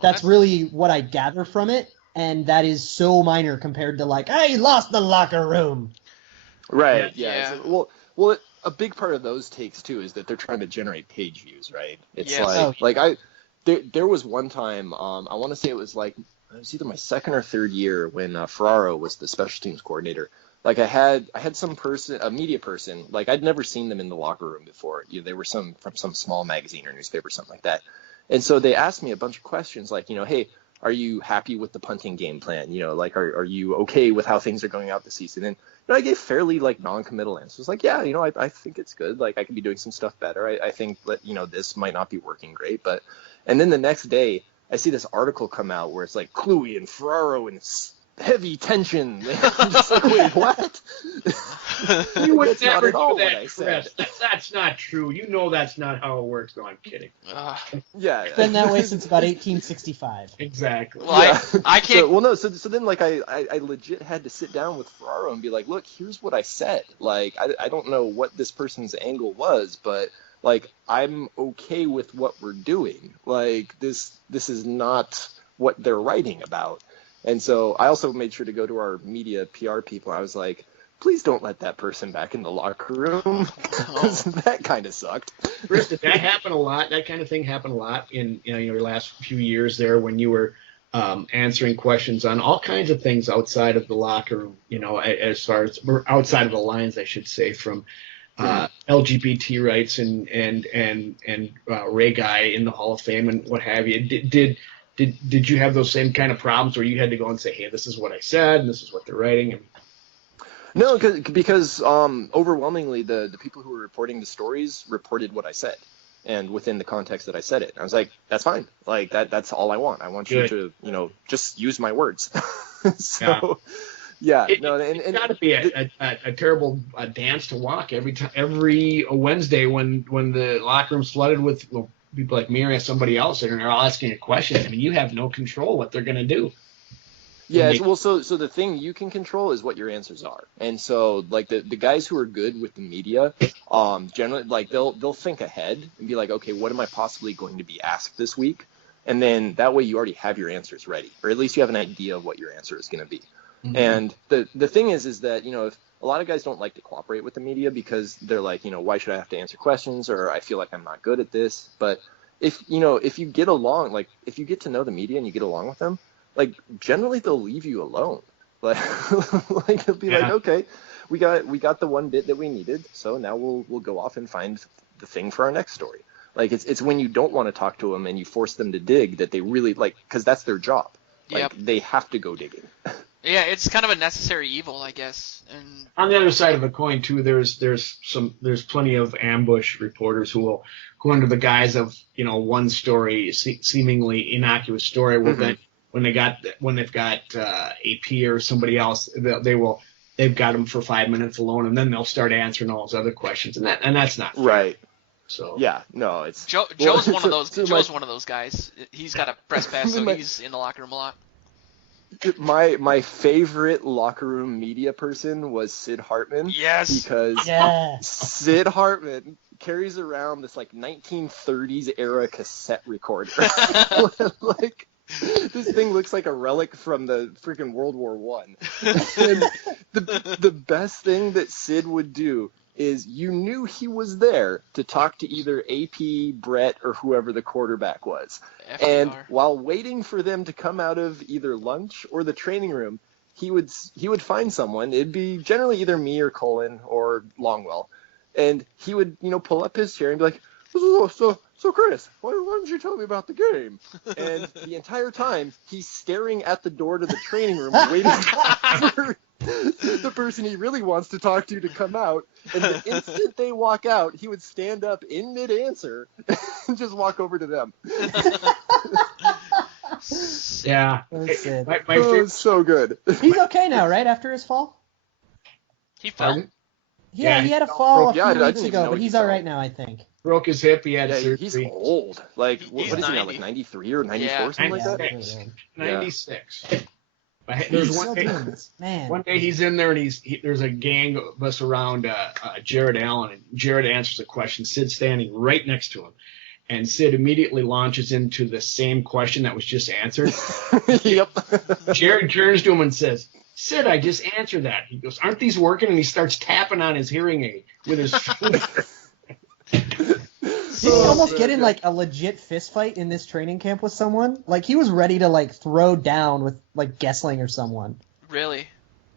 that's really what I gather from it, and that is so minor compared to like, hey, lost the locker room. Right, yeah. So, well, a big part of those takes, too, is that they're trying to generate page views, right? It's there was one time, I want to say it was either my second or third year when Ferraro was the special teams coordinator. Like I had some person, a media person, like I'd never seen them in the locker room before. They were from some small magazine or newspaper, something like that. And so they asked me a bunch of questions like, hey, are you happy with the punting game plan? Like, are you okay with how things are going out this season? And I gave fairly like non-committal answers. Like, yeah, I think it's good. Like I could be doing some stuff better. I think that, this might not be working great, and then the next day, I see this article come out where it's like Kluwe and Ferraro and heavy tension. I'm just like, wait, what? You would never do that, Chris. That's not true. That's not how it works. No, I'm kidding. Yeah. It's been that way since about 1865. Exactly. Well, yeah. I can't. So then, like, I legit had to sit down with Ferraro and be like, look, here's what I said. Like, I don't know what this person's angle was, but like, I'm okay with what we're doing. Like, this is not what they're writing about. And so I also made sure to go to our media PR people. I was like, please don't let that person back in the locker room. That kind of sucked. Chris, did that happen a lot? That kind of thing happened a lot in your last few years there when you were answering questions on all kinds of things outside of the locker room, as far as outside of the lines, I should say, from LGBT rights and Ray Guy in the Hall of Fame and what have you. Did you have those same kind of problems where you had to go and say, hey, this is what I said and this is what they're writing? No, because overwhelmingly the people who were reporting the stories reported what I said, and within the context that I said it. I was like, that's fine. Like that's all I want. I want you to, just use my words. So, yeah. It's got to be a terrible dance to walk every Wednesday when the locker room's flooded with people like me or somebody else, and they're all asking a question. I mean, you have no control what they're going to do. Yeah, so the thing you can control is what your answers are. And so like the guys who are good with the media, generally like they'll think ahead and be like, okay, what am I possibly going to be asked this week? And then that way you already have your answers ready, or at least you have an idea of what your answer is going to be. Mm-hmm. And the thing is that, if a lot of guys don't like to cooperate with the media because they're like, why should I have to answer questions, or I feel like I'm not good at this. But if you get along, like if you get to know the media and you get along with them, like generally they'll leave you alone. Like they'll be like, okay, we got the one bit that we needed, so now we'll go off and find the thing for our next story. Like it's when you don't want to talk to them and you force them to dig that they really because that's their job. Like they have to go digging. Yeah, it's kind of a necessary evil, I guess. And on the other side of the coin too, there's plenty of ambush reporters who will go under the guise of one story, seemingly innocuous story, will then when they've got AP or somebody else, they've got them for 5 minutes alone, and then they'll start answering all those other questions, and that's not fair. Right. So yeah, no, it's Joe's one of those. Joe's one of those guys. He's got a press pass, so he's in the locker room a lot. My favorite locker room media person was Sid Hartman. Yes. Because Sid Hartman carries around this 1930s era cassette recorder. Like this thing looks like a relic from the freaking World War I. And the best thing that Sid would do is you knew he was there to talk to either AP, Brett, or whoever the quarterback was. FDR. And while waiting for them to come out of either lunch or the training room, he would find someone. It'd be generally either me or Colin or Longwell. And he would, pull up his chair and be like, so Chris, why don't you tell me about the game? And the entire time, he's staring at the door to the training room, waiting for the person he really wants to talk to come out. And the instant they walk out, he would stand up in mid-answer and just walk over to them. Yeah. My favorite, so good. He's okay now, right, after his fall? He fell. Pardon? Yeah, he had a fall a few weeks ago, but he's all right now, I think. Broke his hip. He had surgery. He's old. Like, what is he now, like 93 or 94 or something like that? 96. There's one day he's in there and there's a gang of us around Jared Allen, and Jared answers a question. Sid's standing right next to him, and Sid immediately launches into the same question that was just answered. Yep. Jared turns to him and says, Sid, I just answered that. He goes, aren't these working? And he starts tapping on his hearing aid with his finger. Did he almost get in a legit fist fight in this training camp with someone? Like he was ready to throw down with Gessling or someone. Really?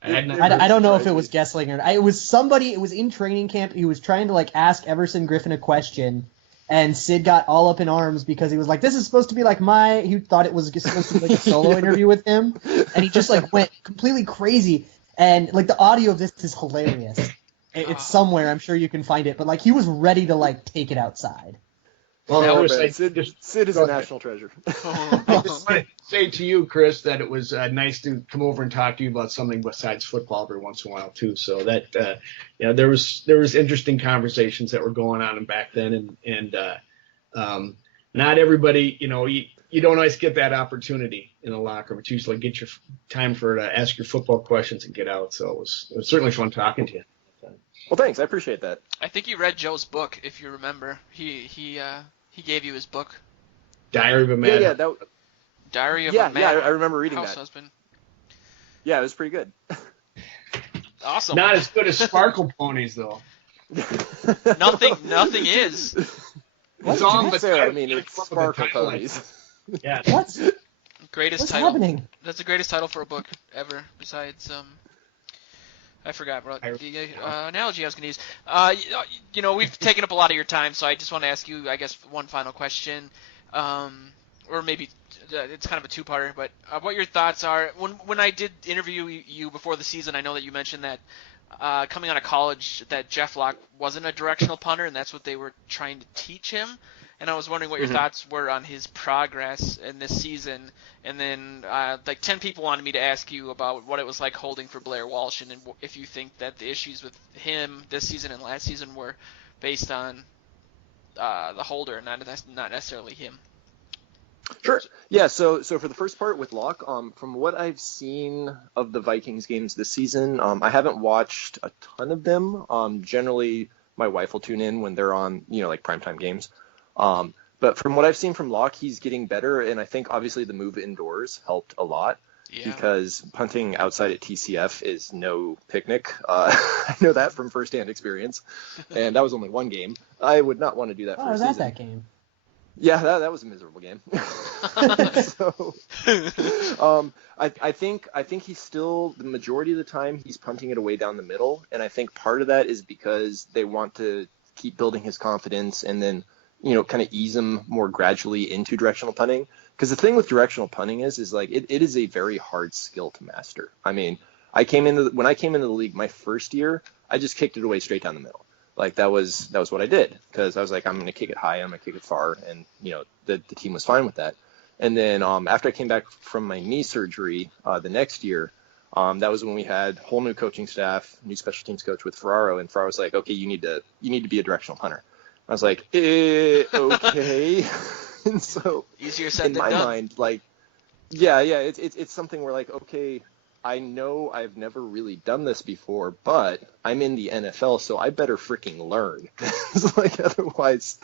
I don't know if it was Gessling or it was somebody. It was in training camp. He was trying to ask Everson Griffin a question, and Sid got all up in arms because he was like, "This is supposed to be he thought it was supposed to be a solo interview with him, and he just went completely crazy. And the audio of this is hilarious. It's somewhere. I'm sure you can find it. But he was ready to take it outside. Well, Sid is a national treasure. I just want to say to you, Chris, that it was nice to come over and talk to you about something besides football every once in a while too. So that there was interesting conversations that were going on back then, and not everybody, you don't always get that opportunity in the locker room. It's usually get your time to ask your football questions and get out. So it was certainly fun talking to you. Well, thanks. I appreciate that. I think you read Joe's book, if you remember. He gave you his book. Diary of a Mad Diary of a Mad Yeah, I remember reading House that. Husband. Yeah, it was pretty good. Awesome. Not as good as sparkle ponies, though. Nothing is. It's on the fair. I title. mean, it's With the sparkle title, ponies. Yeah. What? Greatest What's title. happening? That's the greatest title for a book ever. Besides, I forgot what the analogy I was going to use. We've taken up a lot of your time, so I just want to ask you, I guess, one final question, or maybe it's kind of a two-parter. But what your thoughts are when I did interview you before the season? I know that you mentioned that coming out of college, that Jeff Locke wasn't a directional punter, and that's what they were trying to teach him. And I was wondering what your thoughts were on his progress in this season. And then, 10 people wanted me to ask you about what it was like holding for Blair Walsh, and if you think that the issues with him this season and last season were based on the holder, not necessarily him. Sure. Yeah. So for the first part with Locke, from what I've seen of the Vikings games this season, I haven't watched a ton of them. Generally, my wife will tune in when they're on, like primetime games. But from what I've seen from Locke, he's getting better, and I think obviously the move indoors helped a lot because punting outside at TCF is no picnic. I know that from firsthand experience, and that was only one game. I would not want to do that for a season. I was at that game. Yeah, that was a miserable game. I think he's still, the majority of the time, he's punting it away down the middle, and I think part of that is because they want to keep building his confidence and then kind of ease him more gradually into directional punting. Because the thing with directional punting is like it is a very hard skill to master. I mean, when I came into the league my first year, I just kicked it away straight down the middle. Like that was what I did, because I was like, I'm going to kick it high, I'm going to kick it far, and the team was fine with that. And then after I came back from my knee surgery the next year, that was when we had whole new coaching staff, new special teams coach with Ferraro, and Ferraro was like, okay, you need to be a directional punter. I was like, okay. And so easier said in than my done. mind, like, yeah, it's something where like, okay, I know I've never really done this before, but I'm in the NFL, so I better freaking learn. Like, otherwise,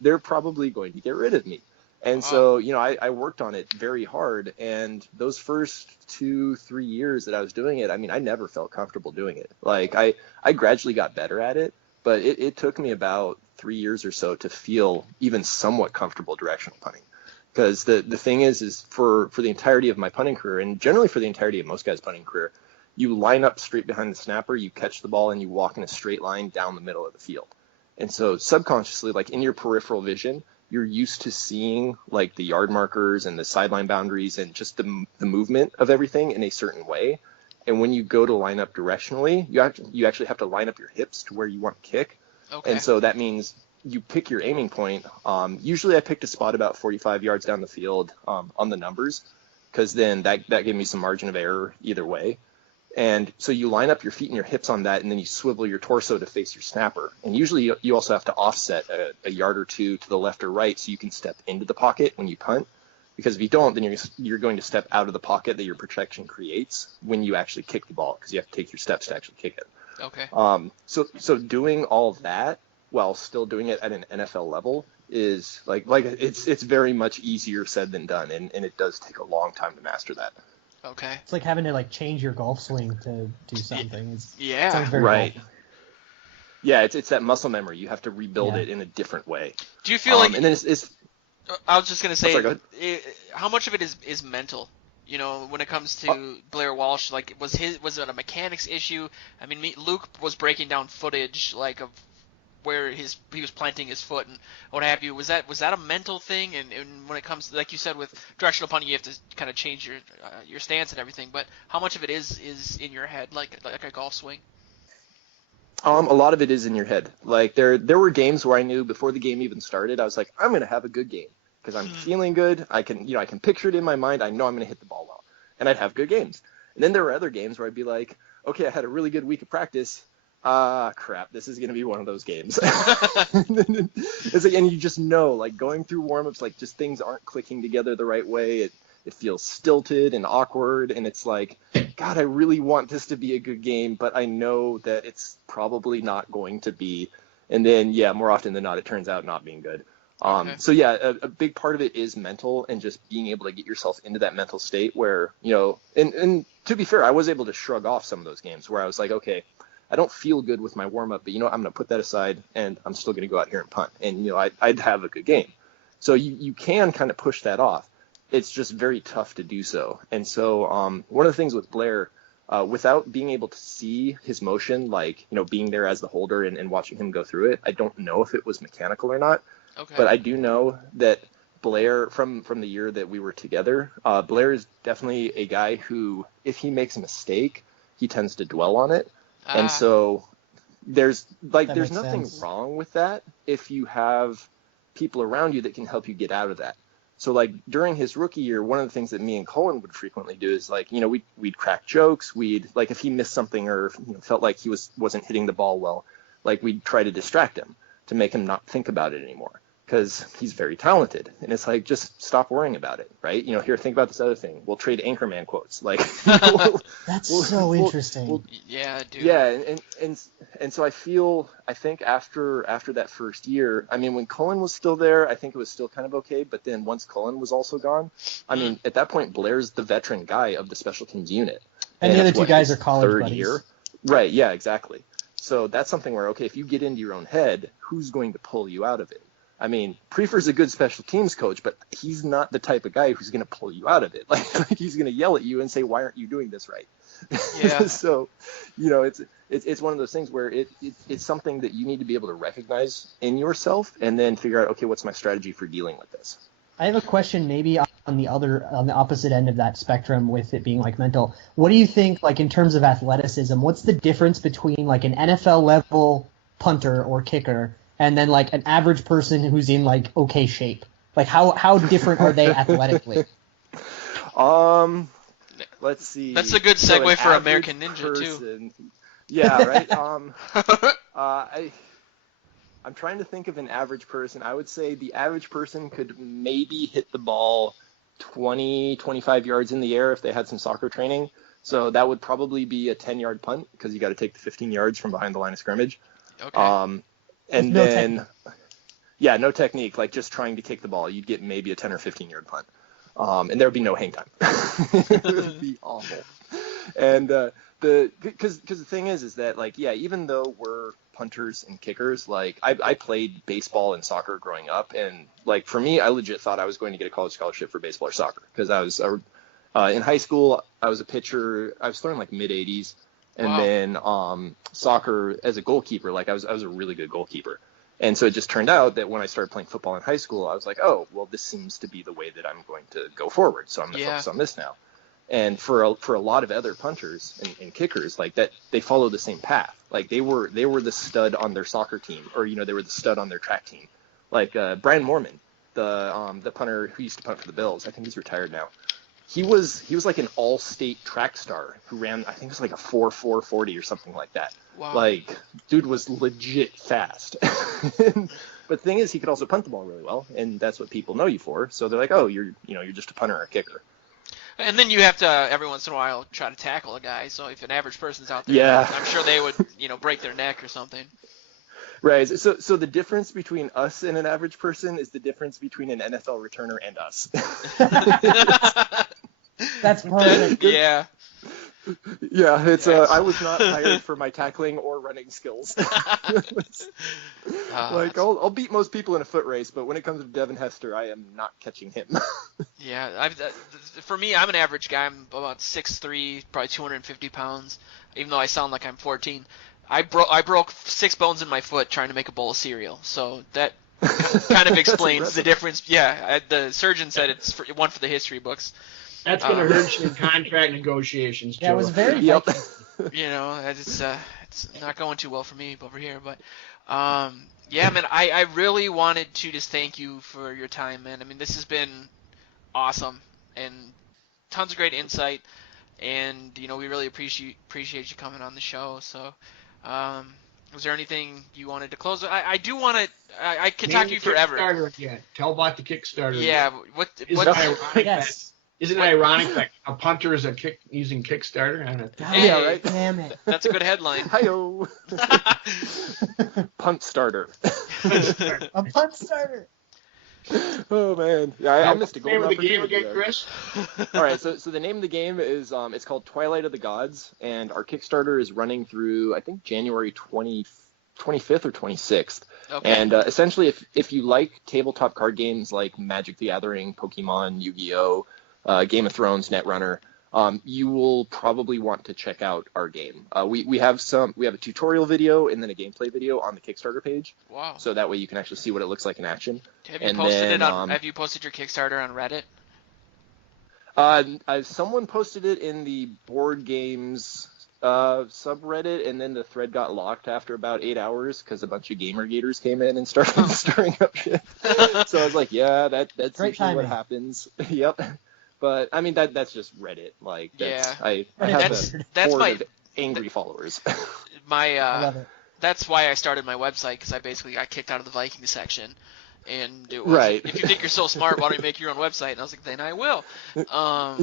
they're probably going to get rid of me. And so, I worked on it very hard, and those first 2-3 years that I was doing it, I mean, I never felt comfortable doing it. Like, I gradually got better at it, but it took me about 3 years or so to feel even somewhat comfortable directional punting. Because the thing is for the entirety of my punting career, and generally for the entirety of most guys' punting career, you line up straight behind the snapper, you catch the ball, and you walk in a straight line down the middle of the field. And so subconsciously, like in your peripheral vision, you're used to seeing like the yard markers and the sideline boundaries and just the movement of everything in a certain way. And when you go to line up directionally, you actually have to line up your hips to where you want to kick. Okay. And so that means you pick your aiming point. Usually I picked a spot about 45 yards down the field on the numbers, because then that gave me some margin of error either way. And so you line up your feet and your hips on that, and then you swivel your torso to face your snapper. And usually you also have to offset a yard or two to the left or right so you can step into the pocket when you punt. Because if you don't, then you're going to step out of the pocket that your protection creates when you actually kick the ball, because you have to take your steps to actually kick it. Okay. So doing all of that while still doing it at an NFL level is like it's very much easier said than done, and it does take a long time to master that. Okay. It's like having to like change your golf swing to do something. Yeah. Sounds very Right. cool. Yeah, it's that muscle memory. You have to rebuild it in a different way. Do you feel like? And then it's I was just gonna say, sorry, go ahead. How much of it is mental? When it comes to Blair Walsh, like was it a mechanics issue? I mean, Luke was breaking down footage like of where he was planting his foot and what have you. Was that a mental thing? And when it comes to, like you said, with directional punting, you have to kind of change your stance and everything. But how much of it is in your head, like a golf swing? A lot of it is in your head. Like there were games where I knew before the game even started, I was like, I'm gonna have a good game because I'm feeling good. I can picture it in my mind. I know I'm gonna hit the ball well, and I'd have good games. And then there were other games where I'd be like, okay, I had a really good week of practice. Crap, this is gonna be one of those games. It's like, and you just know, like going through warmups, like just things aren't clicking together the right way. It feels stilted and awkward, and it's like, God, I really want this to be a good game, but I know that it's probably not going to be. And then, yeah, more often than not, it turns out not being good. Okay. So yeah, a big part of it is mental and just being able to get yourself into that mental state where, and to be fair, I was able to shrug off some of those games where I was like, okay, I don't feel good with my warm up, but I'm going to put that aside and I'm still going to go out here and punt. And, I'd have a good game. So you can kind of push that off. It's just very tough to do so. And so one of the things with Blair, without being able to see his motion, like, being there as the holder and watching him go through it, I don't know if it was mechanical or not. Okay. But I do know that Blair, from the year that we were together, Blair is definitely a guy who, if he makes a mistake, he tends to dwell on it. And so there's nothing wrong with that if you have people around you that can help you get out of that. So like during his rookie year, one of the things that me and Colin would frequently do is like, we'd crack jokes. We'd like, if he missed something or felt like he wasn't hitting the ball well, like we'd try to distract him to make him not think about it anymore, because he's very talented. And it's like, just stop worrying about it, right? Here, think about this other thing. We'll trade Anchorman quotes. Like, That's so interesting. Yeah, dude. Yeah, and so I think after that first year, I mean, when Cullen was still there, I think it was still kind of okay. But then once Cullen was also gone, I mean, at that point, Blair's the veteran guy of the special teams unit. And the other two guys his are college third buddies. year. Right, yeah, exactly. So that's something where, okay, if you get into your own head, who's going to pull you out of it? I mean, Prefer's a good special teams coach, but he's not the type of guy who's going to pull you out of it. Like he's going to yell at you and say, "Why aren't you doing this right?" Yeah. So, it's one of those things where it's something that you need to be able to recognize in yourself and then figure out, okay, what's my strategy for dealing with this? I have a question maybe on the opposite end of that spectrum with it being like mental. What do you think, like in terms of athleticism, what's the difference between like an NFL level punter or kicker and then like an average person who's in like okay shape? Like how different are they athletically? Let's see. That's a good segue for American Ninja too. Yeah, right. I'm trying to think of an average person. I would say the average person could maybe hit the ball 20, 25 yards in the air if they had some soccer training. So that would probably be a 10-yard punt because you got to take the 15 yards from behind the line of scrimmage. Okay. And no then, technique. Yeah, no technique, like just trying to kick the ball. You'd get maybe a 10 or 15-yard punt. And there would be no hang time. It would be awful. And because the thing is that, like, yeah, even though we're punters and kickers, like I played baseball and soccer growing up, and like for me, I legit thought I was going to get a college scholarship for baseball or soccer because I was in high school. I was a pitcher. I was throwing like mid 80s, and Wow. then soccer as a goalkeeper. Like I was a really good goalkeeper. And so it just turned out that when I started playing football in high school, I was like, oh, well, this seems to be the way that I'm going to go forward. So I'm going to focus on this now. And for a lot of other punters and kickers, like that, they follow the same path. Like they were the stud on their soccer team, or they were the stud on their track team. Like Brian Moorman, the punter who used to punt for the Bills. I think he's retired now. He was like an all-state track star who ran, I think it was like a 4.40 or something like that. Wow. Like, dude was legit fast. But the thing is, he could also punt the ball really well, and that's what people know you for. So they're like, oh, you're just a punter or a kicker. And then you have to every once in a while try to tackle a guy. So if an average person's out there, Yeah. I'm sure they would break their neck or something. Right. So the difference between us and an average person is the difference between an NFL returner and us. That's perfect. Yeah. Yeah, it's Yes. I was not hired for my tackling or running skills. Like I'll beat most people in a foot race, but when it comes to Devin Hester, I am not catching him. Yeah, for me, I'm an average guy. I'm about 6'3", probably 250 pounds. Even though I sound like I'm 14, I broke 6 bones in my foot trying to make a bowl of cereal. So that kind of explains the difference. Yeah, the surgeon said it's one for the history books. That's going to hurt you in contract negotiations, Joe. Yeah, it was very Yep. It's not going too well for me over here. But yeah, man, I really wanted to just thank you for your time, man. I mean, this has been awesome and tons of great insight, and we really appreciate you coming on the show. So, was there anything you wanted to close with? I do want to. I can talk to you forever. Kickstarter again. Tell about the Kickstarter. Yeah. Again. What? Yes. Isn't it ironic that a punter is using Kickstarter? Hey, Yeah, right. Damn it. That's a good headline. Hi-yo. Punt starter. A punt starter. Oh man, yeah, I missed a golden Name of the game opportunity again, there. Chris? All right, so the name of the game is it's called Twilight of the Gods, and our Kickstarter is running through I think January 25th or 26th. Okay. And essentially, if you like tabletop card games like Magic the Gathering, Pokemon, Yu-Gi-Oh, Game of Thrones, Netrunner, you will probably want to check out our game. We have a tutorial video and then a gameplay video on the Kickstarter page. Wow. So that way you can actually see what it looks like in action. Have you posted it on? Have you posted your Kickstarter on Reddit? Someone posted it in the board games subreddit, and then the thread got locked after about 8 hours because a bunch of gamergaters came in and started stirring up shit. So I was like, yeah, that's Great usually timing. what happens. Yep. But I mean that's just Reddit. Like that's, Yeah. I have That's a board my of angry followers. my. I love it. That's why I started my website, because I basically got kicked out of the Vikings section. And it was, Right. if you think you're so smart, why don't you make your own website? And I was like, then I will. Ha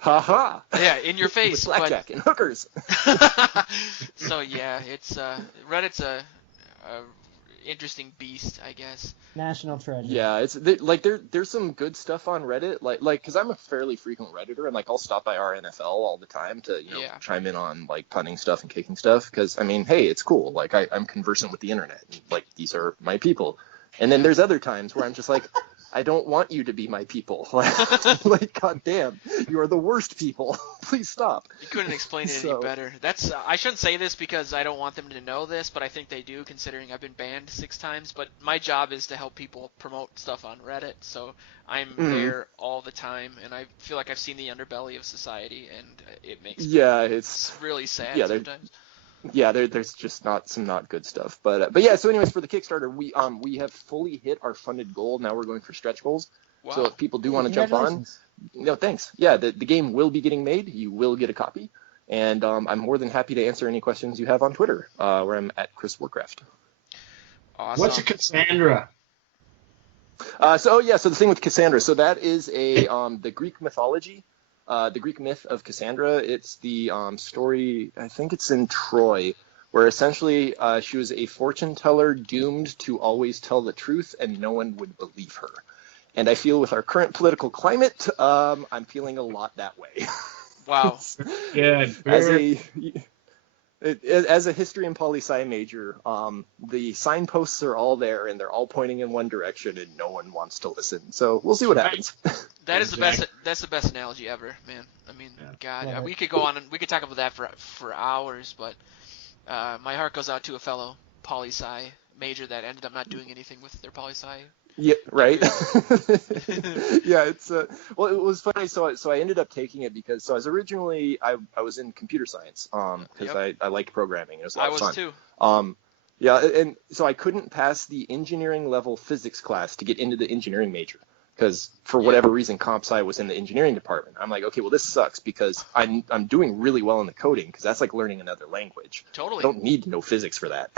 ha. Yeah, in your face. With blackjack and hookers. So yeah, it's Reddit's a interesting beast, I guess. National treasure. Yeah, there's some good stuff on Reddit, like because I'm a fairly frequent Redditor, and like I'll stop by our NFL all the time to Yeah. chime in on like punting stuff and kicking stuff, because I mean, hey, it's cool. Like I'm conversant with the internet, and, like these are my people. And then there's other times where I'm just like, I don't want you to be my people. Like, goddamn, you are the worst people. Please stop. You couldn't explain it any better. That's I shouldn't say this because I don't want them to know this, but I think they do, considering I've been banned 6 times. But my job is to help people promote stuff on Reddit, so I'm there all the time, and I feel like I've seen the underbelly of society, and it makes me it's really sad sometimes. Yeah, there's just not good stuff, but yeah. So, anyways, for the Kickstarter, we have fully hit our funded goal. Now we're going for stretch goals. Wow. So if people do want to jump on, no thanks. Yeah, the game will be getting made. You will get a copy, and I'm more than happy to answer any questions you have on Twitter, where I'm at Chris Warcraft. Awesome. What's a Cassandra? So the thing with Cassandra, so that is the Greek mythology. The Greek myth of Cassandra. It's the story, I think it's in Troy, where essentially she was a fortune teller doomed to always tell the truth, and no one would believe her. And I feel with our current political climate, I'm feeling a lot that way. Wow. Yeah. As a history and poli-sci major, the signposts are all there, and they're all pointing in one direction, and no one wants to listen. So we'll see what happens. That is the best. That's the best analogy ever, man. I mean, God, we could go on and we could talk about that for hours, but my heart goes out to a fellow poli-sci major that ended up not doing anything with their poli-sci. Yeah, right. Yeah, it's well, it was funny. So I ended up taking it because I was originally I was in computer science because I liked programming. It was a lot of fun. I was too. Yeah, and so I couldn't pass the engineering level physics class to get into the engineering major. Because for whatever reason, comp sci was in the engineering department. I'm like, okay, well, this sucks because I'm doing really well in the coding because that's like learning another language. Totally. I don't need to know physics for that.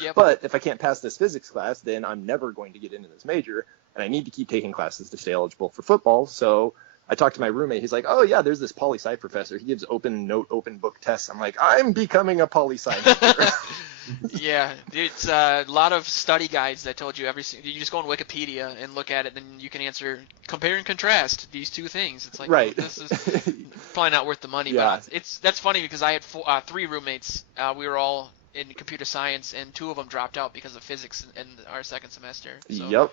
Yep. But if I can't pass this physics class, then I'm never going to get into this major, and I need to keep taking classes to stay eligible for football. So I talked to my roommate. He's like, oh, yeah, there's this poli-sci professor. He gives open book tests. I'm like, I'm becoming a poli-sci major. Yeah, it's a lot of study guides that told you you just go on Wikipedia and look at it, then you can answer, compare and contrast these two things. It's like, right. Well, this is probably not worth the money, but that's funny because I had 3 roommates. We were all in computer science, and 2 of them dropped out because of physics in our second semester. So, yep.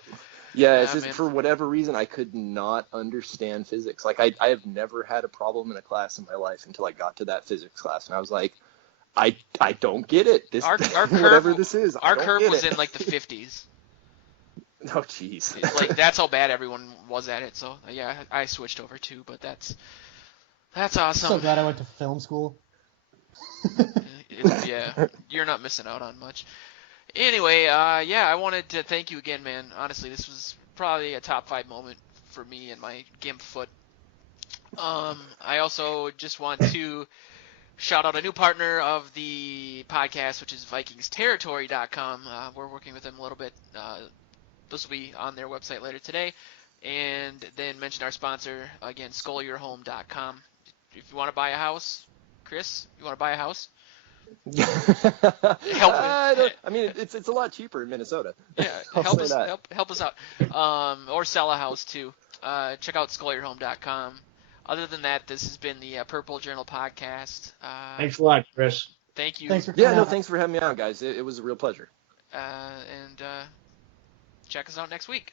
Yeah, it's just for whatever reason I could not understand physics. Like I have never had a problem in a class in my life until I got to that physics class, and I was like, I don't get it. This our curve, whatever this is. Our curve was in like the 50s. Oh jeez. Like that's how bad everyone was at it. So yeah, I switched over too. But that's awesome. So glad I went to film school. Yeah, you're not missing out on much. Anyway, I wanted to thank you again, man. Honestly, this was probably a top 5 moment for me and my GIMP foot. I also just want to shout out a new partner of the podcast, which is VikingsTerritory.com. We're working with them a little bit. This will be on their website later today. And then mention our sponsor, again, SkullYourHome.com. If you want to buy a house, Chris, you want to buy a house? I mean, it's a lot cheaper in Minnesota. Yeah, I'll help say us that. help us out. Or sell a house too. Check out SkullYourHome.com. Other than that, this has been the Purple Journal podcast. Thanks a lot, Chris. Thank you. Thanks for coming out. Thanks for having me on, guys. It was a real pleasure. And check us out next week.